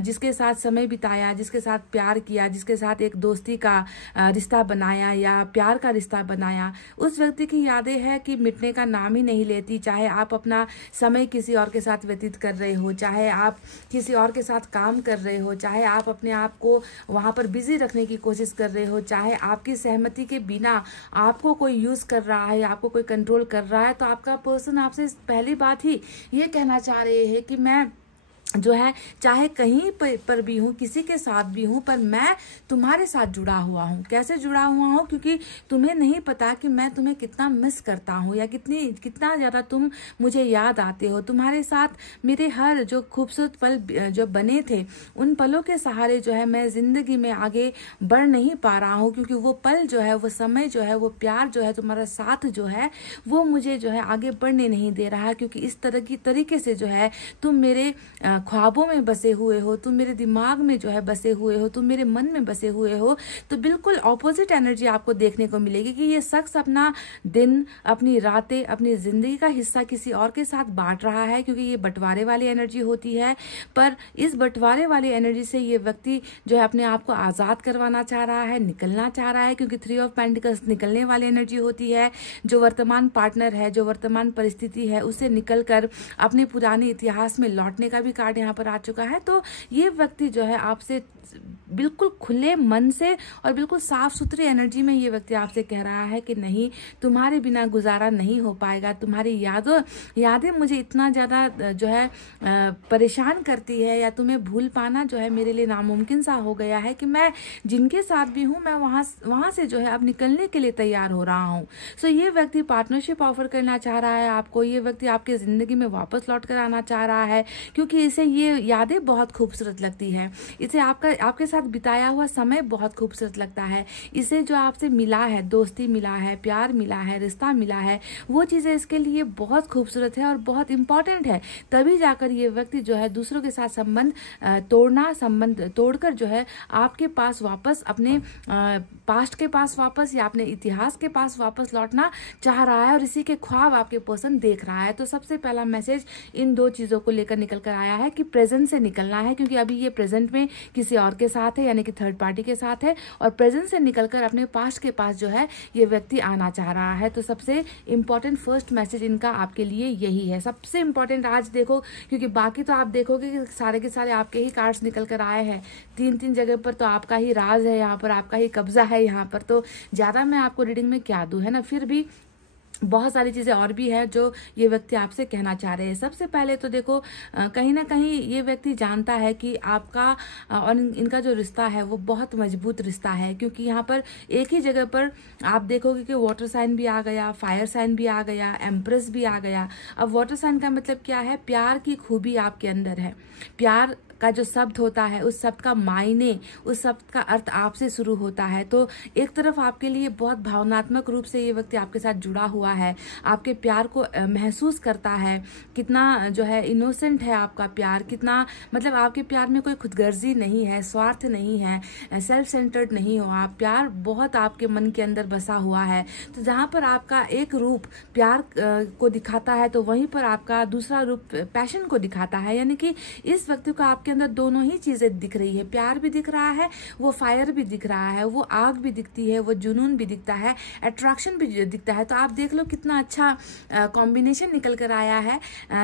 जिसके साथ समय बिताया, जिसके साथ प्यार किया, जिसके साथ एक दोस्ती का रिश्ता बनाया या प्यार का रिश्ता बनाया, उस व्यक्ति की यादें हैं कि मिटने का नाम ही नहीं लेती। चाहे आप अपना समय किसी और के साथ व्यतीत कर रहे हो, चाहे आप किसी और के साथ काम कर रहे हो, चाहे आप अपने आप को वहां पर बिजी रखने की कोशिश कर रहे हो, चाहे आपकी सहमति के बिना आपको कोई यूज कर रहा है, आपको कोई कंट्रोल कर रहा है, तो आपका पर्सन आपसे पहली बात ही ये कहना चाह रहे हैं कि मैं जो है चाहे कहीं पर भी हूँ, किसी के साथ भी हूँ, पर मैं तुम्हारे साथ जुड़ा हुआ हूँ। कैसे जुड़ा हुआ हूँ? क्योंकि तुम्हें नहीं पता कि मैं तुम्हें कितना मिस करता हूँ या कितना ज्यादा तुम मुझे याद आते हो। तुम्हारे साथ मेरे हर जो खूबसूरत पल जो बने थे, उन पलों के सहारे जो है मैं जिंदगी में आगे बढ़ नहीं पा रहा हूँ, क्योंकि वो पल जो है, वो समय जो है, वो प्यार जो है, तुम्हारा साथ जो है, वो मुझे जो है आगे बढ़ने नहीं दे रहा है। क्योंकि इस तरह की तरीके से जो है तुम मेरे ख्वाबों में बसे हुए हो, तुम मेरे दिमाग में जो है बसे हुए हो, तुम मेरे मन में बसे हुए हो। तो बिल्कुल ऑपोजिट एनर्जी आपको देखने को मिलेगी कि ये शख्स अपना दिन, अपनी रातें, अपनी जिंदगी का हिस्सा किसी और के साथ बांट रहा है, क्योंकि ये बंटवारे वाली एनर्जी होती है। पर इस बंटवारे वाली एनर्जी से ये व्यक्ति जो है अपने आप को आजाद करवाना चाह रहा है, निकलना चाह रहा है, क्योंकि 3 ऑफ पेंटिकल्स निकलने वाली एनर्जी होती है। जो वर्तमान पार्टनर है, जो वर्तमान परिस्थिति है, उससे निकलकर अपने पुराने इतिहास में लौटने का भी कार्ड यहाँ पर आ चुका है। तो ये व्यक्ति जो है आपसे बिल्कुल खुले मन से और बिल्कुल साफ सुथरी एनर्जी में ये व्यक्ति आपसे कह रहा है कि नहीं, तुम्हारे बिना गुजारा नहीं हो पाएगा। तुम्हारी यादें मुझे इतना ज्यादा जो है परेशान करती है, या तुम्हें भूल पाना जो है मेरे लिए नामुमकिन सा हो गया है कि मैं जिनके साथ भी हूँ, मैं वहां से जो है अब निकलने के लिए तैयार हो रहा हूँ। सो ये व्यक्ति पार्टनरशिप ऑफर करना चाह रहा है आपको। ये व्यक्ति आपके जिंदगी में वापस लौट कर आना चाह रहा है, क्योंकि इसे ये यादें बहुत खूबसूरत लगती है, इसे आपके साथ बिताया हुआ समय बहुत खूबसूरत लगता है, इसे जो आपसे मिला है, दोस्ती मिला है, प्यार मिला है, रिश्ता मिला है, वो चीजें इसके लिए बहुत खूबसूरत है और बहुत इंपॉर्टेंट है। तभी जाकर ये व्यक्ति जो है दूसरों के साथ संबंध तोड़कर जो है आपके पास वापस, अपने पास्ट के पास वापस या अपने इतिहास के पास वापस लौटना चाह रहा है, और इसी के ख्वाब आपके पर्सन देख रहा है। तो सबसे पहला मैसेज इन दो चीजों को लेकर निकल कर आया है कि प्रेजेंट से निकलना है, क्योंकि अभी ये प्रेजेंट में किसी और के साथ है, यानी कि थर्ड पार्टी के साथ है, और प्रेजेंट से निकलकर अपने पास्ट के पास जो है ये व्यक्ति आना चाह रहा है। तो सबसे इंपॉर्टेंट फर्स्ट मैसेज इनका आपके लिए यही है, सबसे इंपॉर्टेंट आज देखो, क्योंकि बाकी तो आप देखोगे कि सारे के सारे आपके ही कार्ड्स निकल कर आए हैं। 3 जगह पर तो आपका ही राज है, यहाँ पर आपका ही कब्जा है, यहाँ पर तो ज्यादा मैं आपको रीडिंग में क्या दूं, है ना। फिर भी बहुत सारी चीजें और भी है जो ये व्यक्ति आपसे कहना चाह रहे हैं। सबसे पहले तो देखो, कहीं ना कहीं ये व्यक्ति जानता है कि आपका और इनका जो रिश्ता है वो बहुत मजबूत रिश्ता है, क्योंकि यहाँ पर एक ही जगह पर आप देखोगे कि वाटर साइन भी आ गया, फायर साइन भी आ गया, एम्प्रेस भी आ गया। अब वाटर साइन का मतलब क्या है? प्यार की खूबी आपके अंदर है, प्यार का जो शब्द होता है, उस शब्द का मायने, उस शब्द का अर्थ आपसे शुरू होता है। तो एक तरफ आपके लिए बहुत भावनात्मक रूप से ये व्यक्ति आपके साथ जुड़ा हुआ है, आपके प्यार को महसूस करता है, कितना जो है इनोसेंट है आपका प्यार, कितना मतलब आपके प्यार में कोई खुदगर्जी नहीं है, स्वार्थ नहीं है, सेल्फ सेंटर्ड नहीं हो आप, प्यार बहुत आपके मन के अंदर बसा हुआ है। तो जहां पर आपका एक रूप प्यार को दिखाता है, तो वहीं पर आपका दूसरा रूप पैशन को दिखाता है, यानी कि इस व्यक्ति को आपके अंदर दोनों ही चीजें दिख रही है, प्यार भी दिख रहा है, वो फायर भी दिख रहा है, वो आग भी दिखती है, वो जुनून भी दिखता है, अट्रैक्शन भी दिखता है। तो आप देख लो कितना अच्छा कॉम्बिनेशन निकल कर आया है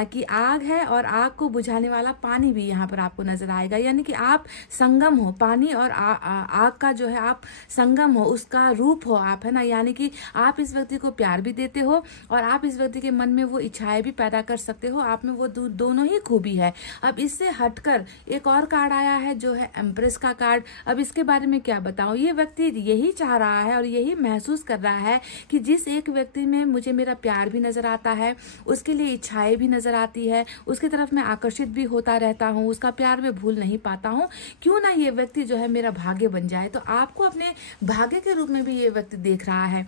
कि आग है और आग को बुझाने वाला पानी भी यहाँ पर आपको नजर आएगा, यानी कि आप संगम हो, पानी और आग का जो है आप संगम हो, उसका रूप हो आप, है ना। यानी कि आप इस व्यक्ति को प्यार भी देते हो और आप इस व्यक्ति के मन में वो इच्छाएं भी पैदा कर सकते हो, आप में वो दोनों ही खूबी है। अब इससे हटकर एक और कार्ड आया है जो है एम्प्रेस का कार्ड। अब इसके बारे में क्या बताऊं, ये व्यक्ति यही चाह रहा है और यही महसूस कर रहा है कि जिस एक व्यक्ति में मुझे मेरा प्यार भी नजर आता है, उसके लिए इच्छाएं भी नजर आती है, उसकी तरफ मैं आकर्षित भी होता रहता हूँ, उसका प्यार मैं भूल नहीं पाता हूँ, क्यों ना ये व्यक्ति जो है मेरा भाग्य बन जाए। तो आपको अपने भाग्य के रूप में भी ये व्यक्ति देख रहा है।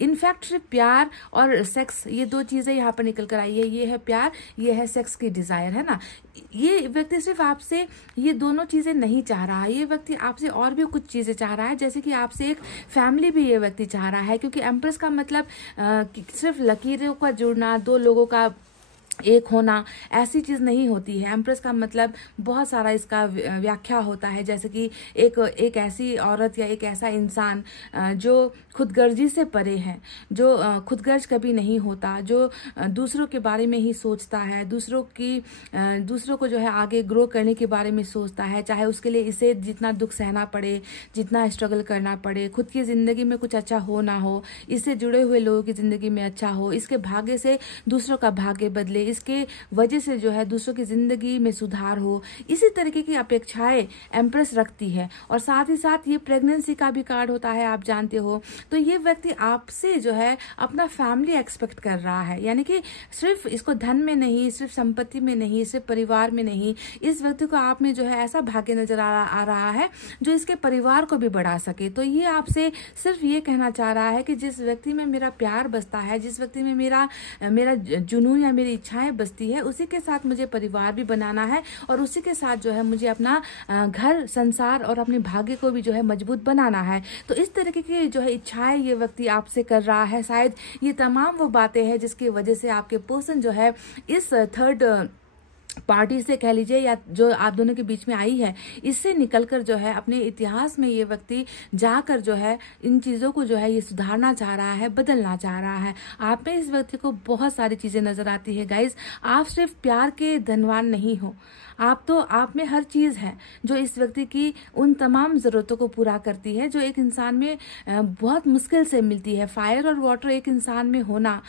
इनफैक्ट सिर्फ प्यार और सेक्स, ये दो चीजें यहाँ पर निकल कर आई है। ये है प्यार, ये है सेक्स की डिजायर, है ना। ये व्यक्ति सिर्फ आपसे ये दोनों चीजें नहीं चाह रहा है, ये व्यक्ति आपसे और भी कुछ चीजें चाह रहा है, जैसे कि आपसे एक फैमिली भी ये व्यक्ति चाह रहा है। क्योंकि एम्प्रेस का मतलब सिर्फ लकीरों का जुड़ना, दो लोगों का एक होना, ऐसी चीज नहीं होती है। एम्प्रेस का मतलब बहुत सारा इसका व्याख्या होता है, जैसे कि एक ऐसी औरत या एक ऐसा इंसान जो खुदगर्जी से परे है, जो खुदगर्ज कभी नहीं होता, जो दूसरों के बारे में ही सोचता है, दूसरों को जो है आगे ग्रो करने के बारे में सोचता है, चाहे उसके लिए इसे जितना दुख सहना पड़े, जितना स्ट्रगल करना पड़े, खुद की जिंदगी में कुछ अच्छा हो ना हो, इससे जुड़े हुए लोगों की जिंदगी में अच्छा हो, इसके भाग्य से दूसरों का भाग्य बदले, इसके वजह से जो है दूसरों की जिंदगी में सुधार हो, इसी तरीके की अपेक्षाएं एम्प्रेस रखती है। और साथ ही साथ ये प्रेगनेंसी का भी कार्ड होता है, आप जानते हो। तो ये व्यक्ति आपसे जो है अपना फैमिली एक्सपेक्ट कर रहा है, यानी कि सिर्फ इसको धन में नहीं, सिर्फ संपत्ति में नहीं, सिर्फ परिवार में नहीं, इस व्यक्ति को आप में जो है ऐसा भाग्य नजर आ रहा है जो इसके परिवार को भी बढ़ा सके। तो ये आपसे सिर्फ ये कहना चाह रहा है कि जिस व्यक्ति में मेरा प्यार बसता है, जिस व्यक्ति में मेरा जुनून या मेरी इच्छाएं बसती है, उसी के साथ मुझे परिवार भी बनाना है और उसी के साथ जो है मुझे अपना घर, संसार और अपने भाग्य को भी जो है मजबूत बनाना है। तो इस तरीके की जो है इच्छाएं ये व्यक्ति आपसे कर रहा है। शायद ये तमाम वो बातें हैं जिसकी वजह से आपके पर्सन जो है इस थर्ड पार्टी से कह लीजिए या जो आप दोनों के बीच में आई है, इससे निकलकर जो है अपने इतिहास में ये व्यक्ति जाकर जो है इन चीजों को जो है ये सुधारना चाह रहा है, बदलना चाह रहा है। आप में इस व्यक्ति को बहुत सारी चीजें नजर आती है गाइज। आप सिर्फ प्यार के धनवान नहीं हो, आप में हर चीज है जो इस व्यक्ति की उन तमाम जरूरतों को पूरा करती है जो एक इंसान में बहुत मुश्किल से मिलती है। फायर और वाटर एक इंसान में होना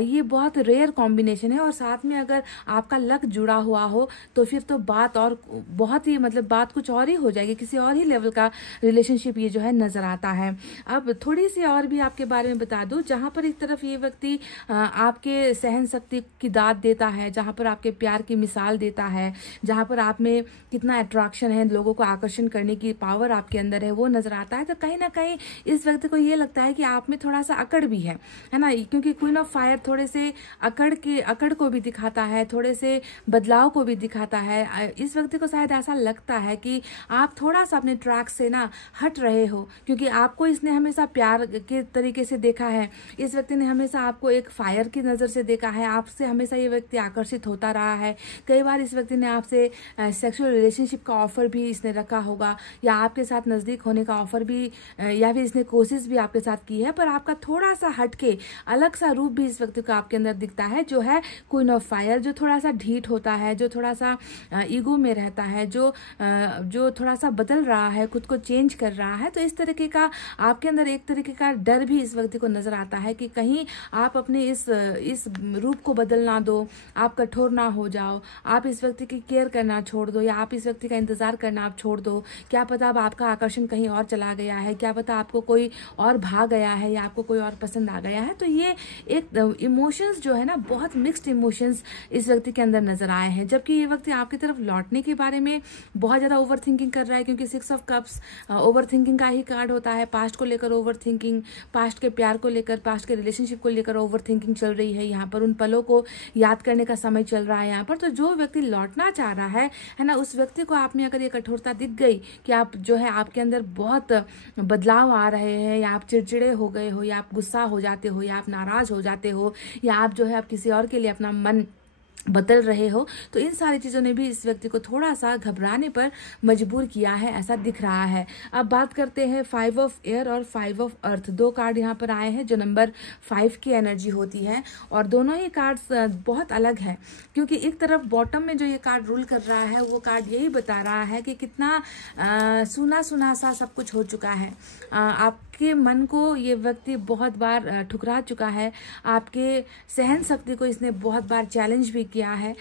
ये बहुत रेयर कॉम्बिनेशन है। और साथ में अगर आपका लक जुड़ा हुआ हो तो फिर तो बात और बहुत ही बात कुछ और ही हो जाएगी, किसी और ही लेवल का रिलेशनशिप ये जो है नजर आता है। अब थोड़ी सी और भी आपके बारे में बता दूं, जहां पर एक तरफ ये व्यक्ति आपके सहन शक्ति की दाद देता है, जहां पर आपके प्यार की मिसाल देता है, जहां पर आप में कितना अट्रैक्शन है, लोगों को आकर्षण करने की पावर आपके अंदर है, वो नजर आता है। तो कहीं ना कहीं इस व्यक्ति को ये लगता है कि आप में थोड़ा सा अकड़ भी है ना, क्योंकि क्वीन ऑफ फायर थोड़े से अकड़ को भी दिखाता है, थोड़े से बदलाव को भी दिखाता है। इस व्यक्ति को शायद ऐसा लगता है कि आप थोड़ा सा अपने ट्रैक से ना हट रहे हो, क्योंकि आपको इसने हमेशा प्यार के तरीके से देखा है। इस व्यक्ति ने हमेशा आपको एक फायर की नजर से देखा है, आपसे हमेशा ये व्यक्ति आकर्षित होता रहा है। कई बार इस व्यक्ति ने आपसे सेक्सुअल रिलेशनशिप का ऑफर भी इसने रखा होगा, या आपके साथ नजदीक होने का ऑफर भी, या फिर इसने कोशिश भी आपके साथ की है, पर आपका थोड़ा सा हटके अलग सा रूप भी इस व्यक्ति को आपके अंदर दिखता है, जो है क्वीन ऑफ फायर, जो थोड़ा सा ढीठ होता है, जो थोड़ा सा ईगो में रहता है, जो थोड़ा सा बदल रहा है, खुद को चेंज कर रहा है। तो इस तरीके का आपके अंदर एक तरीके का डर भी इस व्यक्ति को नजर आता है कि कहीं आप अपने इस रूप को बदल ना दो, आप कठोर ना हो जाओ, आप इस व्यक्ति की केयर करना छोड़ दो, या आप इस व्यक्ति का इंतजार करना आप छोड़ दो। क्या पता अब आपका आकर्षण कहीं और चला गया है, क्या पता आपको कोई और भाग गया है, या आपको कोई और पसंद आ गया है। तो ये एक इमोशंस जो है ना, बहुत मिक्स्ड इमोशंस इस व्यक्ति के अंदर नजर आए हैं। जबकि ये व्यक्ति आपकी तरफ लौटने के बारे में बहुत ज्यादा ओवर थिंकिंग कर रहा है, क्योंकि 6 ऑफ कप्स ओवर थिंकिंग का ही कार्ड होता है। पास्ट को लेकर ओवर थिंकिंग, पास्ट के प्यार को लेकर, पास्ट के रिलेशनशिप को लेकर ओवर थिंकिंग चल रही है। यहाँ पर उन पलों को याद करने का समय चल रहा है यहाँ पर। तो जो व्यक्ति लौटना चाह रहा है ना, उस व्यक्ति को आप में अगर ये कठोरता दिख गई कि आप जो है आपके अंदर बहुत बदलाव आ रहे हैं, या आप चिड़चिड़े हो गए हो, या आप गुस्सा हो जाते हो, या आप नाराज हो जाते हो, या आप जो है आप किसी और के लिए अपना मन बदल रहे हो, तो इन सारी चीजों ने भी इस व्यक्ति को थोड़ा सा घबराने पर मजबूर किया है, ऐसा दिख रहा है। अब बात करते हैं 5 ऑफ एयर और 5 ऑफ अर्थ। 2 कार्ड यहाँ पर आए हैं जो नंबर 5 की एनर्जी होती है, और दोनों ही कार्ड्स बहुत अलग है, क्योंकि एक तरफ बॉटम में जो ये कार्ड रूल कर रहा है, वो कार्ड यही बता रहा है कि कितना सुना सुना सा सब कुछ हो चुका है। आपके आपके मन को ये व्यक्ति बहुत बार ठुकरा चुका है, आपके सहन शक्ति को इसने बहुत बार चैलेंज भी किया है,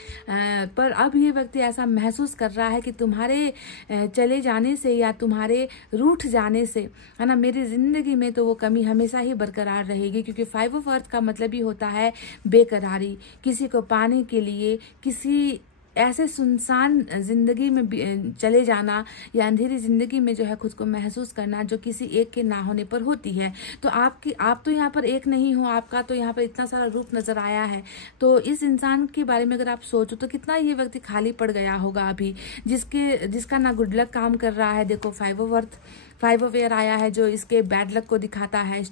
पर अब ये व्यक्ति ऐसा महसूस कर रहा है कि तुम्हारे चले जाने से या तुम्हारे रूठ जाने से, है ना, मेरी जिंदगी में तो वो कमी हमेशा ही बरकरार रहेगी। क्योंकि 5 ऑफ अर्थ का मतलब ही होता है बेकरारी, किसी को पाने के लिए किसी ऐसे सुनसान जिंदगी में चले जाना या अंधेरी जिंदगी में जो है खुद को महसूस करना जो किसी एक के ना होने पर होती है। तो आप तो यहाँ पर एक नहीं हो, आपका तो यहाँ पर इतना सारा रूप नजर आया है। तो इस इंसान के बारे में अगर आप सोचो तो कितना ये व्यक्ति खाली पड़ गया होगा अभी, जिसका ना गुड लक काम कर रहा है। देखो 5 ऑफ एयर आया है जो इसके बैड लक को दिखाता है,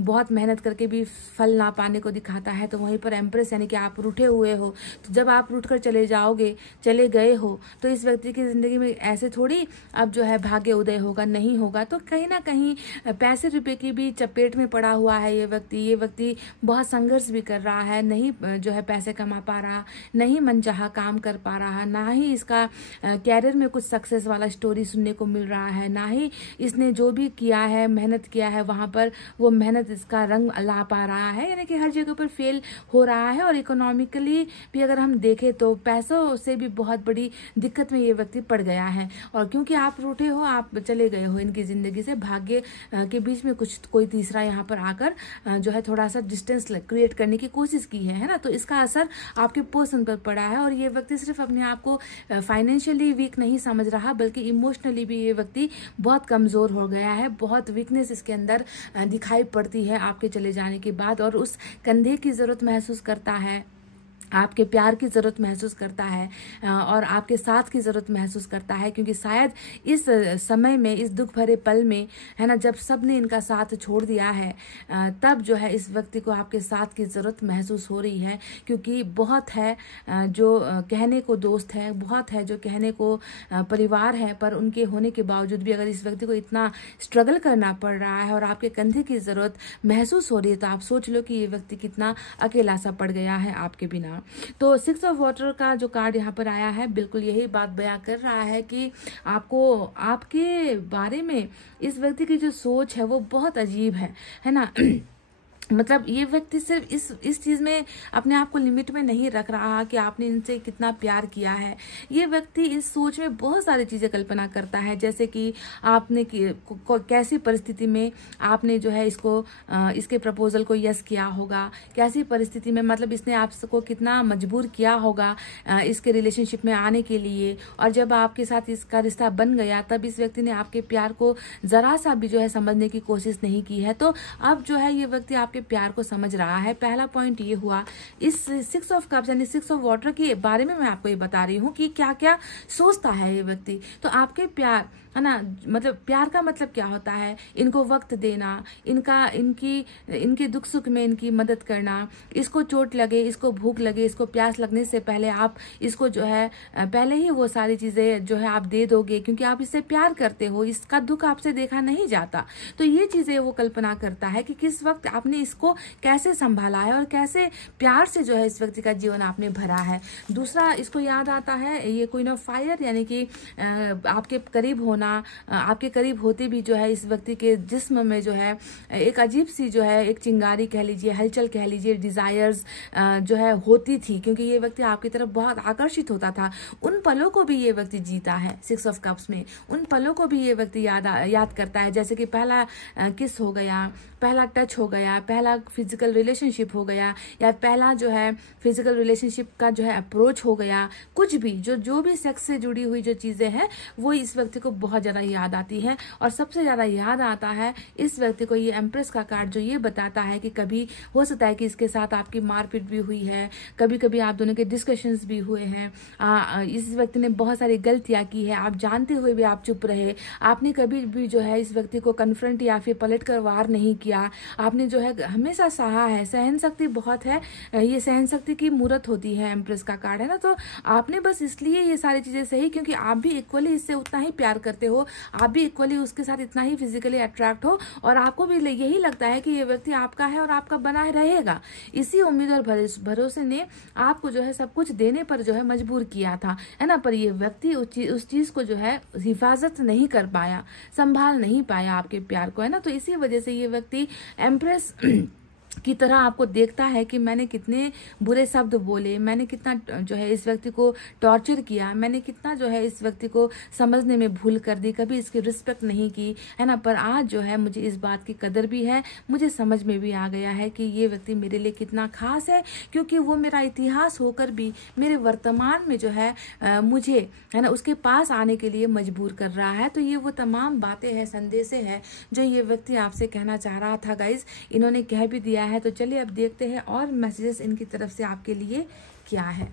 बहुत मेहनत करके भी फल ना पाने को दिखाता है। तो वहीं पर एम्प्रेस यानी कि आप रूठे हुए हो, तो जब आप रूठ कर चले गए हो तो इस व्यक्ति की जिंदगी में ऐसे थोड़ी अब जो है भाग्य उदय होगा, नहीं होगा। तो कहीं ना कहीं पैसे रुपए की भी चपेट में पड़ा हुआ है ये व्यक्ति बहुत संघर्ष भी कर रहा है, नहीं जो है पैसे कमा पा रहा, नहीं मनचाहा काम कर पा रहा, ना ही इसका कैरियर में कुछ सक्सेस वाला स्टोरी सुनने को मिल रहा है, ना ही इसने जो भी किया है, मेहनत किया है, वहां पर वो मेहनत इसका रंग ला पा रहा है, यानी कि हर जगह पर फेल हो रहा है। और इकोनॉमिकली भी अगर हम देखें तो पैसों से भी बहुत बड़ी दिक्कत में ये व्यक्ति पड़ गया है। और क्योंकि आप रूठे हो, आप चले गए हो इनकी जिंदगी से, भाग्य के बीच में कोई तीसरा यहाँ पर आकर जो है थोड़ा सा डिस्टेंस क्रिएट करने की कोशिश की है ना। तो इसका असर आपके पर्सन पर पड़ा है। और ये व्यक्ति सिर्फ अपने आप को फाइनेंशियली वीक नहीं समझ रहा, बल्कि इमोशनली भी ये व्यक्ति बहुत कमजोर हो गया है। बहुत वीकनेस इसके अंदर दिखाई पड़ती है आपके चले जाने के बाद, और उस कंधे की जरूरत महसूस करता है, आपके प्यार की ज़रूरत महसूस करता है और आपके साथ की ज़रूरत महसूस करता है। क्योंकि शायद इस समय में, इस दुख भरे पल में, है ना, जब सब ने इनका साथ छोड़ दिया है, तब जो है इस व्यक्ति को आपके साथ की ज़रूरत महसूस हो रही है। क्योंकि बहुत है जो कहने को दोस्त है, बहुत है जो कहने को परिवार है, पर उनके होने के बावजूद भी अगर इस व्यक्ति को इतना स्ट्रगल करना पड़ रहा है और आपके कंधे की ज़रूरत महसूस हो रही है, तो आप सोच लो कि ये व्यक्ति कितना अकेला सा पड़ गया है आपके बिना। तो 6 ऑफ वाटर का जो कार्ड यहाँ पर आया है बिल्कुल यही बात बयां कर रहा है कि आपको, आपके बारे में इस व्यक्ति की जो सोच है वो बहुत अजीब है ना। मतलब ये व्यक्ति सिर्फ इस चीज में अपने आप को लिमिट में नहीं रख रहा कि आपने इनसे कितना प्यार किया है। ये व्यक्ति इस सोच में बहुत सारी चीजें कल्पना करता है, जैसे कि आपने कैसी परिस्थिति में आपने जो है इसके प्रपोजल को यस किया होगा, कैसी परिस्थिति में, मतलब इसने आपको कितना मजबूर किया होगा इसके रिलेशनशिप में आने के लिए। और जब आपके साथ इसका रिश्ता बन गया तब इस व्यक्ति ने आपके प्यार को जरा सा भी जो है समझने की कोशिश नहीं की है। तो अब जो है ये व्यक्ति आपके प्यार को समझ रहा है। पहला पॉइंट ये हुआ इस 6 ऑफ कप्स यानी 6 ऑफ वाटर के बारे में मैं आपको ये बता रही हूँ कि क्या क्या सोचता है ये व्यक्ति। तो आपके प्यार, है ना, मतलब प्यार का मतलब क्या होता है, इनको वक्त देना, इनके दुख सुख में इनकी मदद करना, इसको चोट लगे, इसको भूख लगे, इसको प्यास लगने से पहले आप इसको जो है पहले ही वो सारी चीजें जो है आप दे दोगे, क्योंकि आप इससे प्यार करते हो, इसका दुख आपसे देखा नहीं जाता। तो ये चीजें वो कल्पना करता है कि किस वक्त आपने इसको कैसे संभाला है और कैसे प्यार से जो है इस व्यक्ति का जीवन आपने भरा है। दूसरा इसको याद आता है ये क्वीन ऑफ फायर, यानी कि आपके करीब होना, आपके करीब होते भी जो है इस व्यक्ति के जिस्म में जो है एक अजीब सी जो है एक चिंगारी कह लीजिए, हलचल कह लीजिए, डिजायर्स जो है होती थी, क्योंकि ये व्यक्ति आपकी तरफ बहुत आकर्षित होता था। उन पलों को भी ये व्यक्ति जीता है 6 ऑफ कप्स में, उन पलों को भी ये व्यक्ति याद करता है, जैसे कि पहला किस हो गया, पहला टच हो गया, पहला फिजिकल रिलेशनशिप हो गया, या पहला जो है फिजिकल रिलेशनशिप का जो है अप्रोच हो गया। कुछ भी जो भी सेक्स से जुड़ी हुई जो चीजें हैं वो इस व्यक्ति को बहुत ज्यादा याद आती है। और सबसे ज्यादा याद आता है इस व्यक्ति को ये एम्प्रेस का कार्ड, जो ये बताता है कि कभी हो सकता है कि इसके साथ आपकी मारपीट भी हुई है, कभी कभी आप दोनों के डिस्कशंस भी हुए हैं, इस व्यक्ति ने बहुत सारी गलतियां की है, आप जानते हुए भी आप चुप रहे, आपने कभी भी जो है इस व्यक्ति को कन्फ्रंट या फिर पलट कर वार नहीं किया, आपने जो है हमेशा सहा है। सहन शक्ति बहुत है, ये सहन शक्ति की मूर्त होती है, एम्प्रेस का कार्ड है ना। तो आपने बस इसलिए ये सारी चीजें सही क्योंकि आप भी इक्वली इससे उतना ही प्यार करते करते हो, आप भी इक्वली उसके साथ इतना ही फिजिकली अट्रैक्ट हो और आपको भी यही लगता है कि ये व्यक्ति आपका है और आपका बना रहेगा। इसी उम्मीद और भरोसे ने आपको जो है सब कुछ देने पर जो है मजबूर किया था, है ना। पर ये व्यक्ति उस चीज को जो है हिफाजत नहीं कर पाया, संभाल नहीं पाया आपके प्यार को, है ना। तो इसी वजह से ये व्यक्ति एम्प्रेस की तरह आपको देखता है कि मैंने कितने बुरे शब्द बोले, मैंने कितना जो है इस व्यक्ति को टॉर्चर किया, मैंने कितना जो है इस व्यक्ति को समझने में भूल कर दी, कभी इसकी रिस्पेक्ट नहीं की, है ना। पर आज जो है मुझे इस बात की कदर भी है, मुझे समझ में भी आ गया है कि ये व्यक्ति मेरे लिए कितना खास है, क्योंकि वो मेरा इतिहास होकर भी मेरे वर्तमान में जो है मुझे, है ना, उसके पास आने के लिए मजबूर कर रहा है। तो ये वो तमाम बातें हैं, संदेशे हैं जो ये व्यक्ति आपसे कहना चाह रहा था गाइज, इन्होंने कह भी दिया है। तो चलिए अब देखते हैं और मैसेजेस इनकी तरफ से आपके लिए क्या है।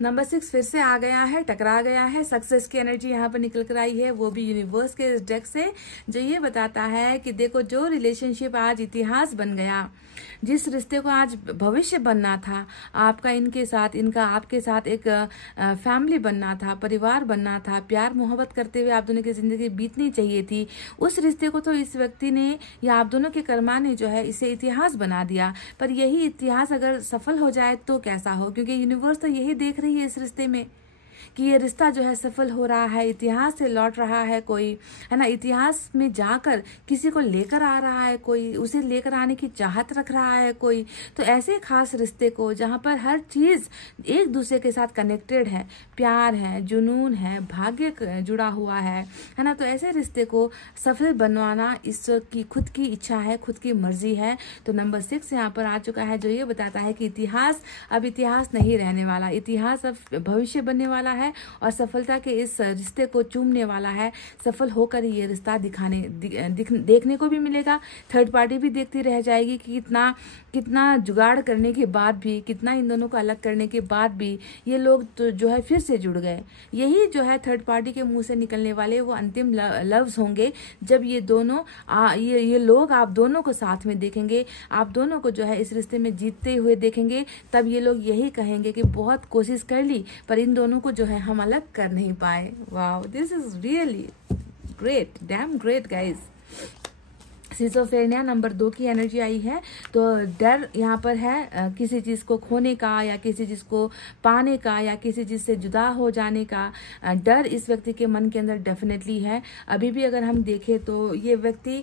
नंबर 6 फिर से आ गया है, टकरा गया है। सक्सेस की एनर्जी यहाँ पर निकल कर आई है, वो भी यूनिवर्स के इस डेक से, जो ये बताता है कि देखो जो रिलेशनशिप आज इतिहास बन गया, जिस रिश्ते को आज भविष्य बनना था, आपका इनके साथ, इनका आपके साथ एक फैमिली बनना था, परिवार बनना था, प्यार मोहब्बत करते हुए आप दोनों की जिंदगी बीतनी चाहिए थी, उस रिश्ते को तो इस व्यक्ति ने या आप दोनों के कर्मा ने जो है इसे इतिहास बना दिया। पर यही इतिहास अगर सफल हो जाए तो कैसा हो, क्योंकि यूनिवर्स तो यही देख रही है इस रिश्ते में कि ये रिश्ता जो है सफल हो रहा है, इतिहास से लौट रहा है कोई, है ना, इतिहास में जाकर किसी को लेकर आ रहा है कोई, उसे लेकर आने की चाहत रख रहा है कोई। तो ऐसे खास रिश्ते को जहां पर हर चीज एक दूसरे के साथ कनेक्टेड है, प्यार है, जुनून है, भाग्य जुड़ा हुआ है ना, तो ऐसे रिश्ते को सफल बनवाना ईश्वर की खुद की इच्छा है, खुद की मर्जी है। तो नंबर 6 यहाँ पर आ चुका है, जो ये बताता है कि इतिहास अब इतिहास नहीं रहने वाला, इतिहास अब भविष्य बनने वाला है और सफलता के इस रिश्ते को चूमने वाला है। सफल होकर ये रिश्ता देखने को भी मिलेगा, थर्ड पार्टी भी देखती रह जाएगी कि कितना जुगाड़ करने के बाद भी, कितना इन दोनों को अलग करने के बाद भी ये लोग तो जो है फिर से जुड़ गए। यही जो है थर्ड पार्टी के मुंह से निकलने वाले वो अंतिम लफ्ज होंगे, जब ये दोनों ये लोग आप दोनों को साथ में देखेंगे, आप दोनों को जो है इस रिश्ते में जीतते हुए देखेंगे, तब ये लोग यही कहेंगे कि बहुत कोशिश कर ली पर इन दोनों को जो है हम अलग कर नहीं पाए। Wow, this is really great, dam great guys. Schizophrenia number 2 की एनर्जी आई है। तो डर यहाँ पर है किसी चीज को खोने का या किसी चीज को पाने का या किसी चीज से जुदा हो जाने का डर इस व्यक्ति के मन के अंदर डेफिनेटली है। अभी भी अगर हम देखें तो ये व्यक्ति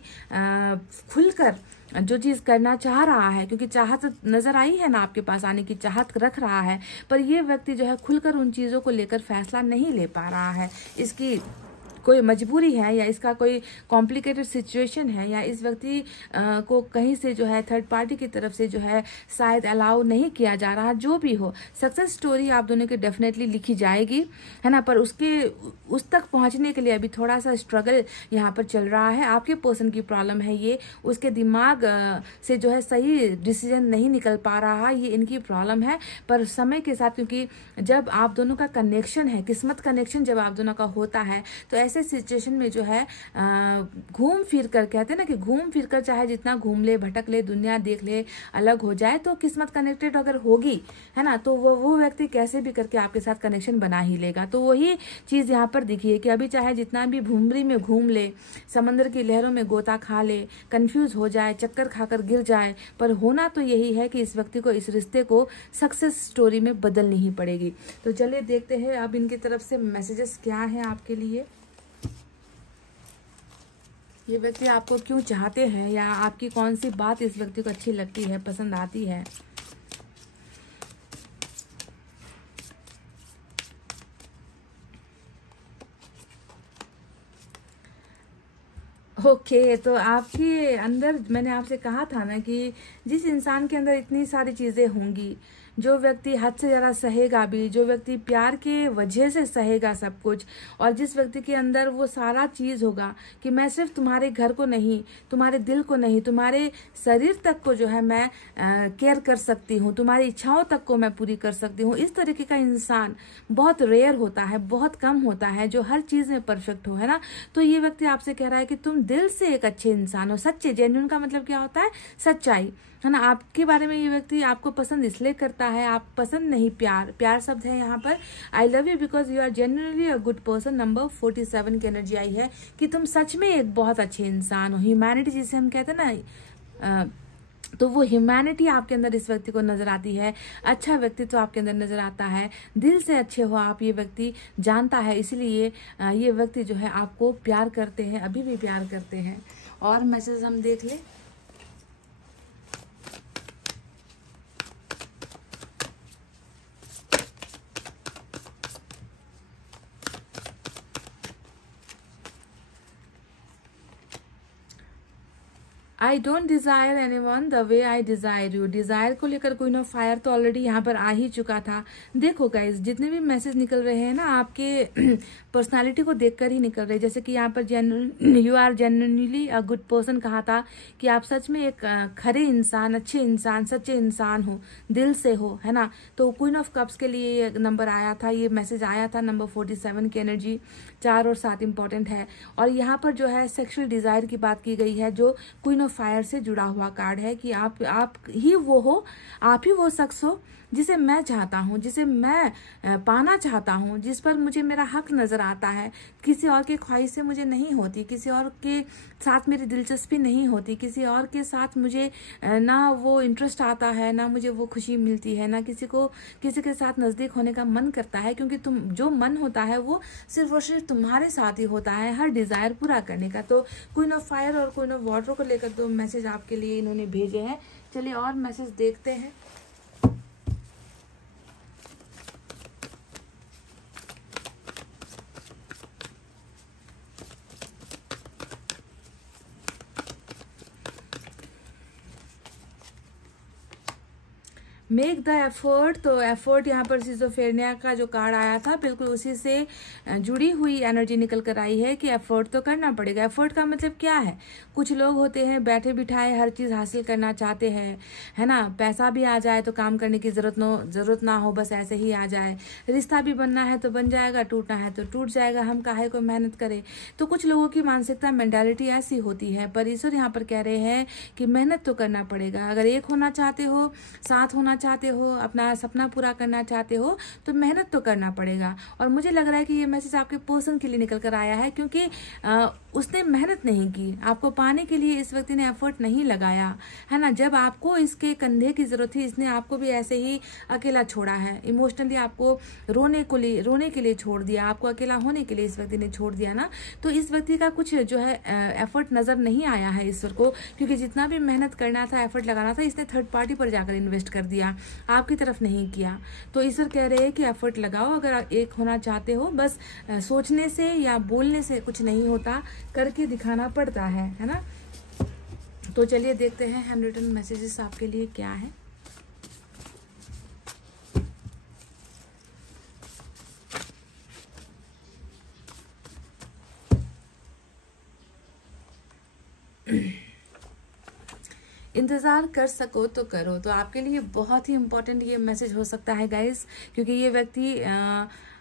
खुलकर जो चीज करना चाह रहा है, क्योंकि चाहत नजर आई है ना, आपके पास आने की चाहत रख रहा है, पर ये व्यक्ति जो है खुलकर उन चीजों को लेकर फैसला नहीं ले पा रहा है। इसकी कोई मजबूरी है या इसका कोई कॉम्प्लिकेटेड सिचुएशन है या इस व्यक्ति को कहीं से जो है थर्ड पार्टी की तरफ से जो है शायद अलाउ नहीं किया जा रहा। जो भी हो, सक्सेस स्टोरी आप दोनों की डेफिनेटली लिखी जाएगी, है ना, पर उस तक पहुंचने के लिए अभी थोड़ा सा स्ट्रगल यहाँ पर चल रहा है। आपके पर्सन की प्रॉब्लम है ये, उसके दिमाग से जो है सही डिसीजन नहीं निकल पा रहा, ये इनकी प्रॉब्लम है। पर समय के साथ, क्योंकि जब आप दोनों का कनेक्शन है, किस्मत कनेक्शन जब आप दोनों का होता है, तो ऐसे सिचुएशन में जो है घूम फिर कर, कहते हैं ना कि घूम फिर कर चाहे जितना घूम ले, भटक ले, दुनिया देख ले, अलग हो जाए, तो किस्मत कनेक्टेड अगर होगी, है ना, तो वो व्यक्ति कैसे भी करके आपके साथ कनेक्शन बना ही लेगा। तो वही चीज यहाँ पर दिखी है कि अभी चाहे जितना भी भूमरी में घूम ले, समंदर की लहरों में गोता खा ले, कंफ्यूज हो जाए, चक्कर खाकर गिर जाए, पर होना तो यही है कि इस व्यक्ति को, इस रिश्ते को सक्सेस स्टोरी में बदलनी ही पड़ेगी। तो चलिए देखते हैं अब इनकी तरफ से मैसेजेस क्या है आपके लिए। ये व्यक्ति आपको क्यों चाहते हैं या आपकी कौन सी बात इस व्यक्ति को अच्छी लगती है, पसंद आती है। ओके तो आपके अंदर मैंने आपसे कहा था ना कि जिस इंसान के अंदर इतनी सारी चीजें होंगी, जो व्यक्ति हद से ज़्यादा सहेगा भी, जो व्यक्ति प्यार के वजह से सहेगा सब कुछ, और जिस व्यक्ति के अंदर वो सारा चीज़ होगा कि मैं सिर्फ तुम्हारे घर को नहीं, तुम्हारे दिल को नहीं, तुम्हारे शरीर तक को जो है मैं केयर कर सकती हूँ, तुम्हारी इच्छाओं तक को मैं पूरी कर सकती हूँ, इस तरीके का इंसान बहुत रेयर होता है, बहुत कम होता है जो हर चीज़ में परफेक्ट हो, है ना। तो ये व्यक्ति आपसे कह रहा है कि तुम दिल से एक अच्छे इंसान हो, सच्चे। जेन्युइन का मतलब क्या होता है? सच्चाई, है ना। आपके बारे में ये व्यक्ति आपको पसंद इसलिए करता है, आप पसंद नहीं, प्यार, प्यार शब्द है यहाँ पर। I love you because you are genuinely a good person. Number 47 की एनर्जी आई है कि तुम सच में एक बहुत अच्छे इंसान हो। ह्यूमैनिटी जिसे हम कहते हैं ना, तो वो ह्यूमैनिटी आपके अंदर इस व्यक्ति को नजर आती है। अच्छा व्यक्तित्व आपके अंदर नजर आता है, दिल से अच्छे हो आप, ये व्यक्ति जानता है, इसलिए ये व्यक्ति जो है आपको प्यार करते हैं, अभी भी प्यार करते हैं। और मैसेज हम देख लें। I don't desire anyone the way I desire you. Desire को लेकर क्वीन ऑफ फायर तो ऑलरेडी यहाँ पर आ ही चुका था। देखो गाइस, जितने भी मैसेज निकल रहे हैं ना, आपके पर्सनालिटी को देखकर ही निकल रहे हैं। जैसे कि यहाँ पर you are genuinely a good person कहा था कि आप सच में एक खरे इंसान, अच्छे इंसान, सच्चे इंसान हो, दिल से हो, है ना। तो क्वीन ऑफ कप्स के लिए ये नंबर आया था, ये मैसेज आया था। नंबर 47 की एनर्जी 4 और 7 इंपॉर्टेंट है। और यहाँ पर जो है सेक्सुअल डिजायर की बात की गई है, जो क्वीन ऑफ फायर से जुड़ा हुआ कार्ड है कि आप ही वो हो, आप ही वो शख्स हो जिसे मैं चाहता हूँ, जिसे मैं पाना चाहता हूँ, जिस पर मुझे मेरा हक नजर आता है। किसी और के ख्वाहिश से मुझे नहीं होती, किसी और के साथ मेरी दिलचस्पी नहीं होती, किसी और के साथ मुझे ना वो इंटरेस्ट आता है, ना मुझे वो खुशी मिलती है, ना किसी के साथ नजदीक होने का मन करता है, क्योंकि तुम जो मन होता है वो सिर्फ और सिर्फ तुम्हारे साथ ही होता है, हर डिजायर पूरा करने का। तो क्वीन ऑफ फायर और क्वीन ऑफ वाटर को लेकर दो मैसेज आपके लिए इन्होंने भेजे हैं। चलिए और मैसेज देखते हैं। मेक द एफर्ट, तो एफर्ट यहाँ पर सिजोफ्रेनिया का जो कार्ड आया था बिल्कुल उसी से जुड़ी हुई एनर्जी निकल कर आई है कि एफर्ट तो करना पड़ेगा। एफर्ट का मतलब क्या है? कुछ लोग होते हैं बैठे बिठाए हर चीज हासिल करना चाहते हैं, है ना। पैसा भी आ जाए तो काम करने की जरूरत ना हो, बस ऐसे ही आ जाए। रिश्ता भी बनना है तो बन जाएगा, टूटना है तो टूट जाएगा, हम काहे को मेहनत करें। तो कुछ लोगों की मानसिकता, मेंटालिटी ऐसी होती है। पर ईश्वर यहाँ पर कह रहे हैं कि मेहनत तो करना पड़ेगा। अगर एक होना चाहते हो, साथ होना चाहते हो, अपना सपना पूरा करना चाहते हो, तो मेहनत तो करना पड़ेगा। और मुझे लग रहा है कि ये मैसेज आपके पर्सन के लिए निकल कर आया है, क्योंकि उसने मेहनत नहीं की, आपको पाने के लिए इस व्यक्ति ने एफर्ट नहीं लगाया, है ना। जब आपको इसके कंधे की जरूरत थी, इसने आपको भी ऐसे ही अकेला छोड़ा है, इमोशनली आपको रोने के लिए छोड़ दिया, आपको अकेला होने के लिए इस व्यक्ति ने छोड़ दिया ना। तो इस व्यक्ति का कुछ जो है एफर्ट नजर नहीं आया है ईश्वर को, क्योंकि जितना भी मेहनत करना था, एफर्ट लगाना था, इसने थर्ड पार्टी पर जाकर इन्वेस्ट कर दिया, आपकी तरफ नहीं किया। तो ईश्वर कह रहे हैं कि एफर्ट लगाओ। अगर आप एक होना चाहते हो, बस सोचने से या बोलने से कुछ नहीं होता, करके दिखाना पड़ता है ना। तो चलिए देखते हैं हैंड रिटन मैसेजेस आपके लिए क्या है। इंतजार कर सको तो करो, तो आपके लिए बहुत ही इंपॉर्टेंट ये मैसेज हो सकता है गाइस, क्योंकि ये व्यक्ति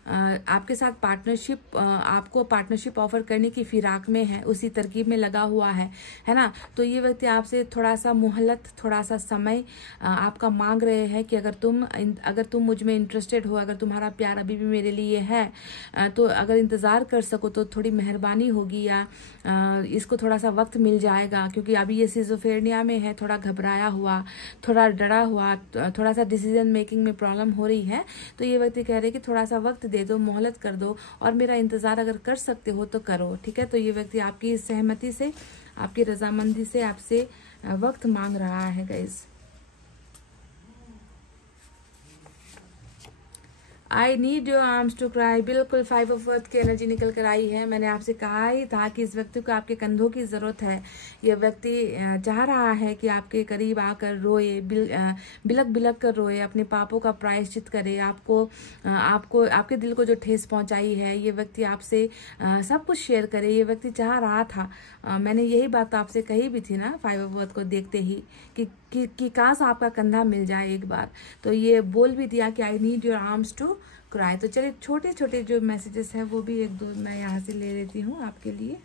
आपके साथ आपको पार्टनरशिप ऑफर करने की फिराक में है, उसी तरकीब में लगा हुआ है ना। तो ये व्यक्ति आपसे थोड़ा सा मोहलत, थोड़ा सा समय आपका मांग रहे हैं कि अगर तुम मुझ में इंटरेस्टेड हो, अगर तुम्हारा प्यार अभी भी मेरे लिए है, तो अगर इंतजार कर सको तो थोड़ी मेहरबानी होगी, या इसको थोड़ा सा वक्त मिल जाएगा, क्योंकि अभी ये सिजोफ्रेनिया में है, थोड़ा घबराया हुआ, थोड़ा डरा हुआ, थोड़ा सा डिसीजन मेकिंग में प्रॉब्लम हो रही है। तो ये व्यक्ति कह रहे हैं कि थोड़ा सा वक्त दे दो, मोहलत कर दो, और मेरा इंतजार अगर कर सकते हो तो करो, ठीक है। तो ये व्यक्ति आपकी सहमति से, आपकी रजामंदी से आपसे वक्त मांग रहा है guys. I need your arms to cry, बिल्कुल 5 ऑफ अर्थ की एनर्जी निकल कर आई है। मैंने आपसे कहा ही था कि इस व्यक्ति को आपके कंधों की ज़रूरत है। यह व्यक्ति चाह रहा है कि आपके करीब आकर रोए, बिलक बिलक कर रोए, अपने पापों का प्रायश्चित करे, आपको आपके दिल को जो ठेस पहुंचाई है, ये व्यक्ति आपसे सब कुछ शेयर करे। ये व्यक्ति चाह रहा था, मैंने यही बात आपसे कही भी थी ना 5 ऑफ अर्थ को देखते ही कि काश आपका कंधा मिल जाए एक बार। तो ये बोल भी दिया कि I need your arms to cry. तो चलिए छोटे छोटे जो मैसेजेस हैं वो भी एक दो मैं यहाँ से ले लेती हूँ आपके लिए।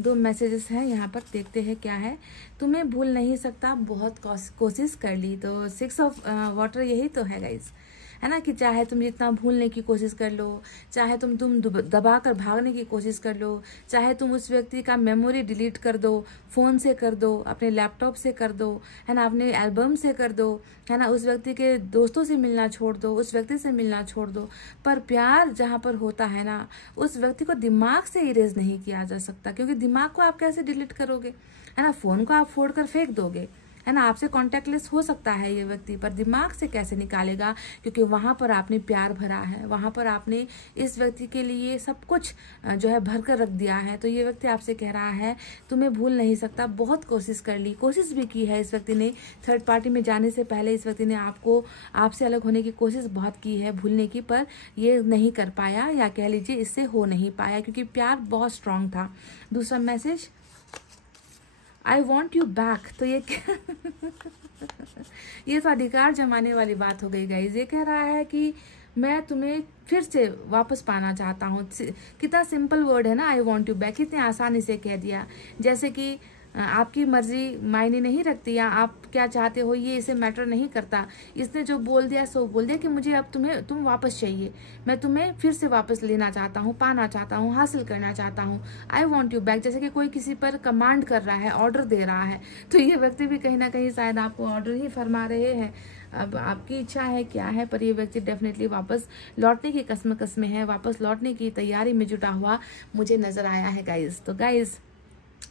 दो मैसेजेस हैं यहाँ पर, देखते हैं क्या है। तुम्हें भूल नहीं सकता, बहुत कोशिश कर ली। तो 6 ऑफ वाटर यही तो है गाइज, है ना, कि चाहे तुम जितना भूलने की कोशिश कर लो, चाहे तुम दबा कर भागने की कोशिश कर लो, चाहे तुम उस व्यक्ति का मेमोरी डिलीट कर दो, फोन से कर दो, अपने लैपटॉप से कर दो, है ना, अपने एल्बम से कर दो, है ना, उस व्यक्ति के दोस्तों से मिलना छोड़ दो, उस व्यक्ति से मिलना छोड़ दो। पर प्यार जहाँ पर होता है ना, उस व्यक्ति को दिमाग से इरेज नहीं किया जा सकता, क्योंकि दिमाग को आप कैसे डिलीट करोगे, है ना, फोन को आप फोड़ कर फेंक दोगे, है ना, आपसे कॉन्टेक्टलेस हो सकता है ये व्यक्ति, पर दिमाग से कैसे निकालेगा, क्योंकि वहां पर आपने प्यार भरा है, वहां पर आपने इस व्यक्ति के लिए सब कुछ जो है भर कर रख दिया है। तो ये व्यक्ति आपसे कह रहा है तुम्हें भूल नहीं सकता, बहुत कोशिश कर ली, कोशिश भी की है इस व्यक्ति ने। थर्ड पार्टी में जाने से पहले इस व्यक्ति ने आपसे अलग होने की कोशिश बहुत की है, भूलने की, पर ये नहीं कर पाया, या कह लीजिए इससे हो नहीं पाया, क्योंकि प्यार बहुत स्ट्रांग था। दूसरा message, I want you back. तो ये ये तो अधिकार जमाने वाली बात हो गई गाइज। ये कह रहा है कि मैं तुम्हें फिर से वापस पाना चाहता हूँ। कितना सिंपल वर्ड है ना, आई वॉन्ट यू बैक, कितने आसानी से कह दिया, जैसे कि आपकी मर्जी मायने नहीं रखती, या आप क्या चाहते हो ये इसे मैटर नहीं करता। इसने जो बोल दिया सो बोल दिया कि मुझे अब तुम वापस चाहिए, मैं तुम्हें फिर से वापस लेना चाहता हूँ, पाना चाहता हूँ, हासिल करना चाहता हूँ। आई वॉन्ट यू बैक, जैसे कि कोई किसी पर कमांड कर रहा है, ऑर्डर दे रहा है। तो ये व्यक्ति भी कहीं ना कहीं शायद आपको ऑर्डर ही फरमा रहे हैं। अब आपकी इच्छा है क्या है, पर ये व्यक्ति डेफिनेटली वापस लौटने की कसम में है, वापस लौटने की तैयारी में जुटा हुआ मुझे नजर आया है गाइज। तो गाइज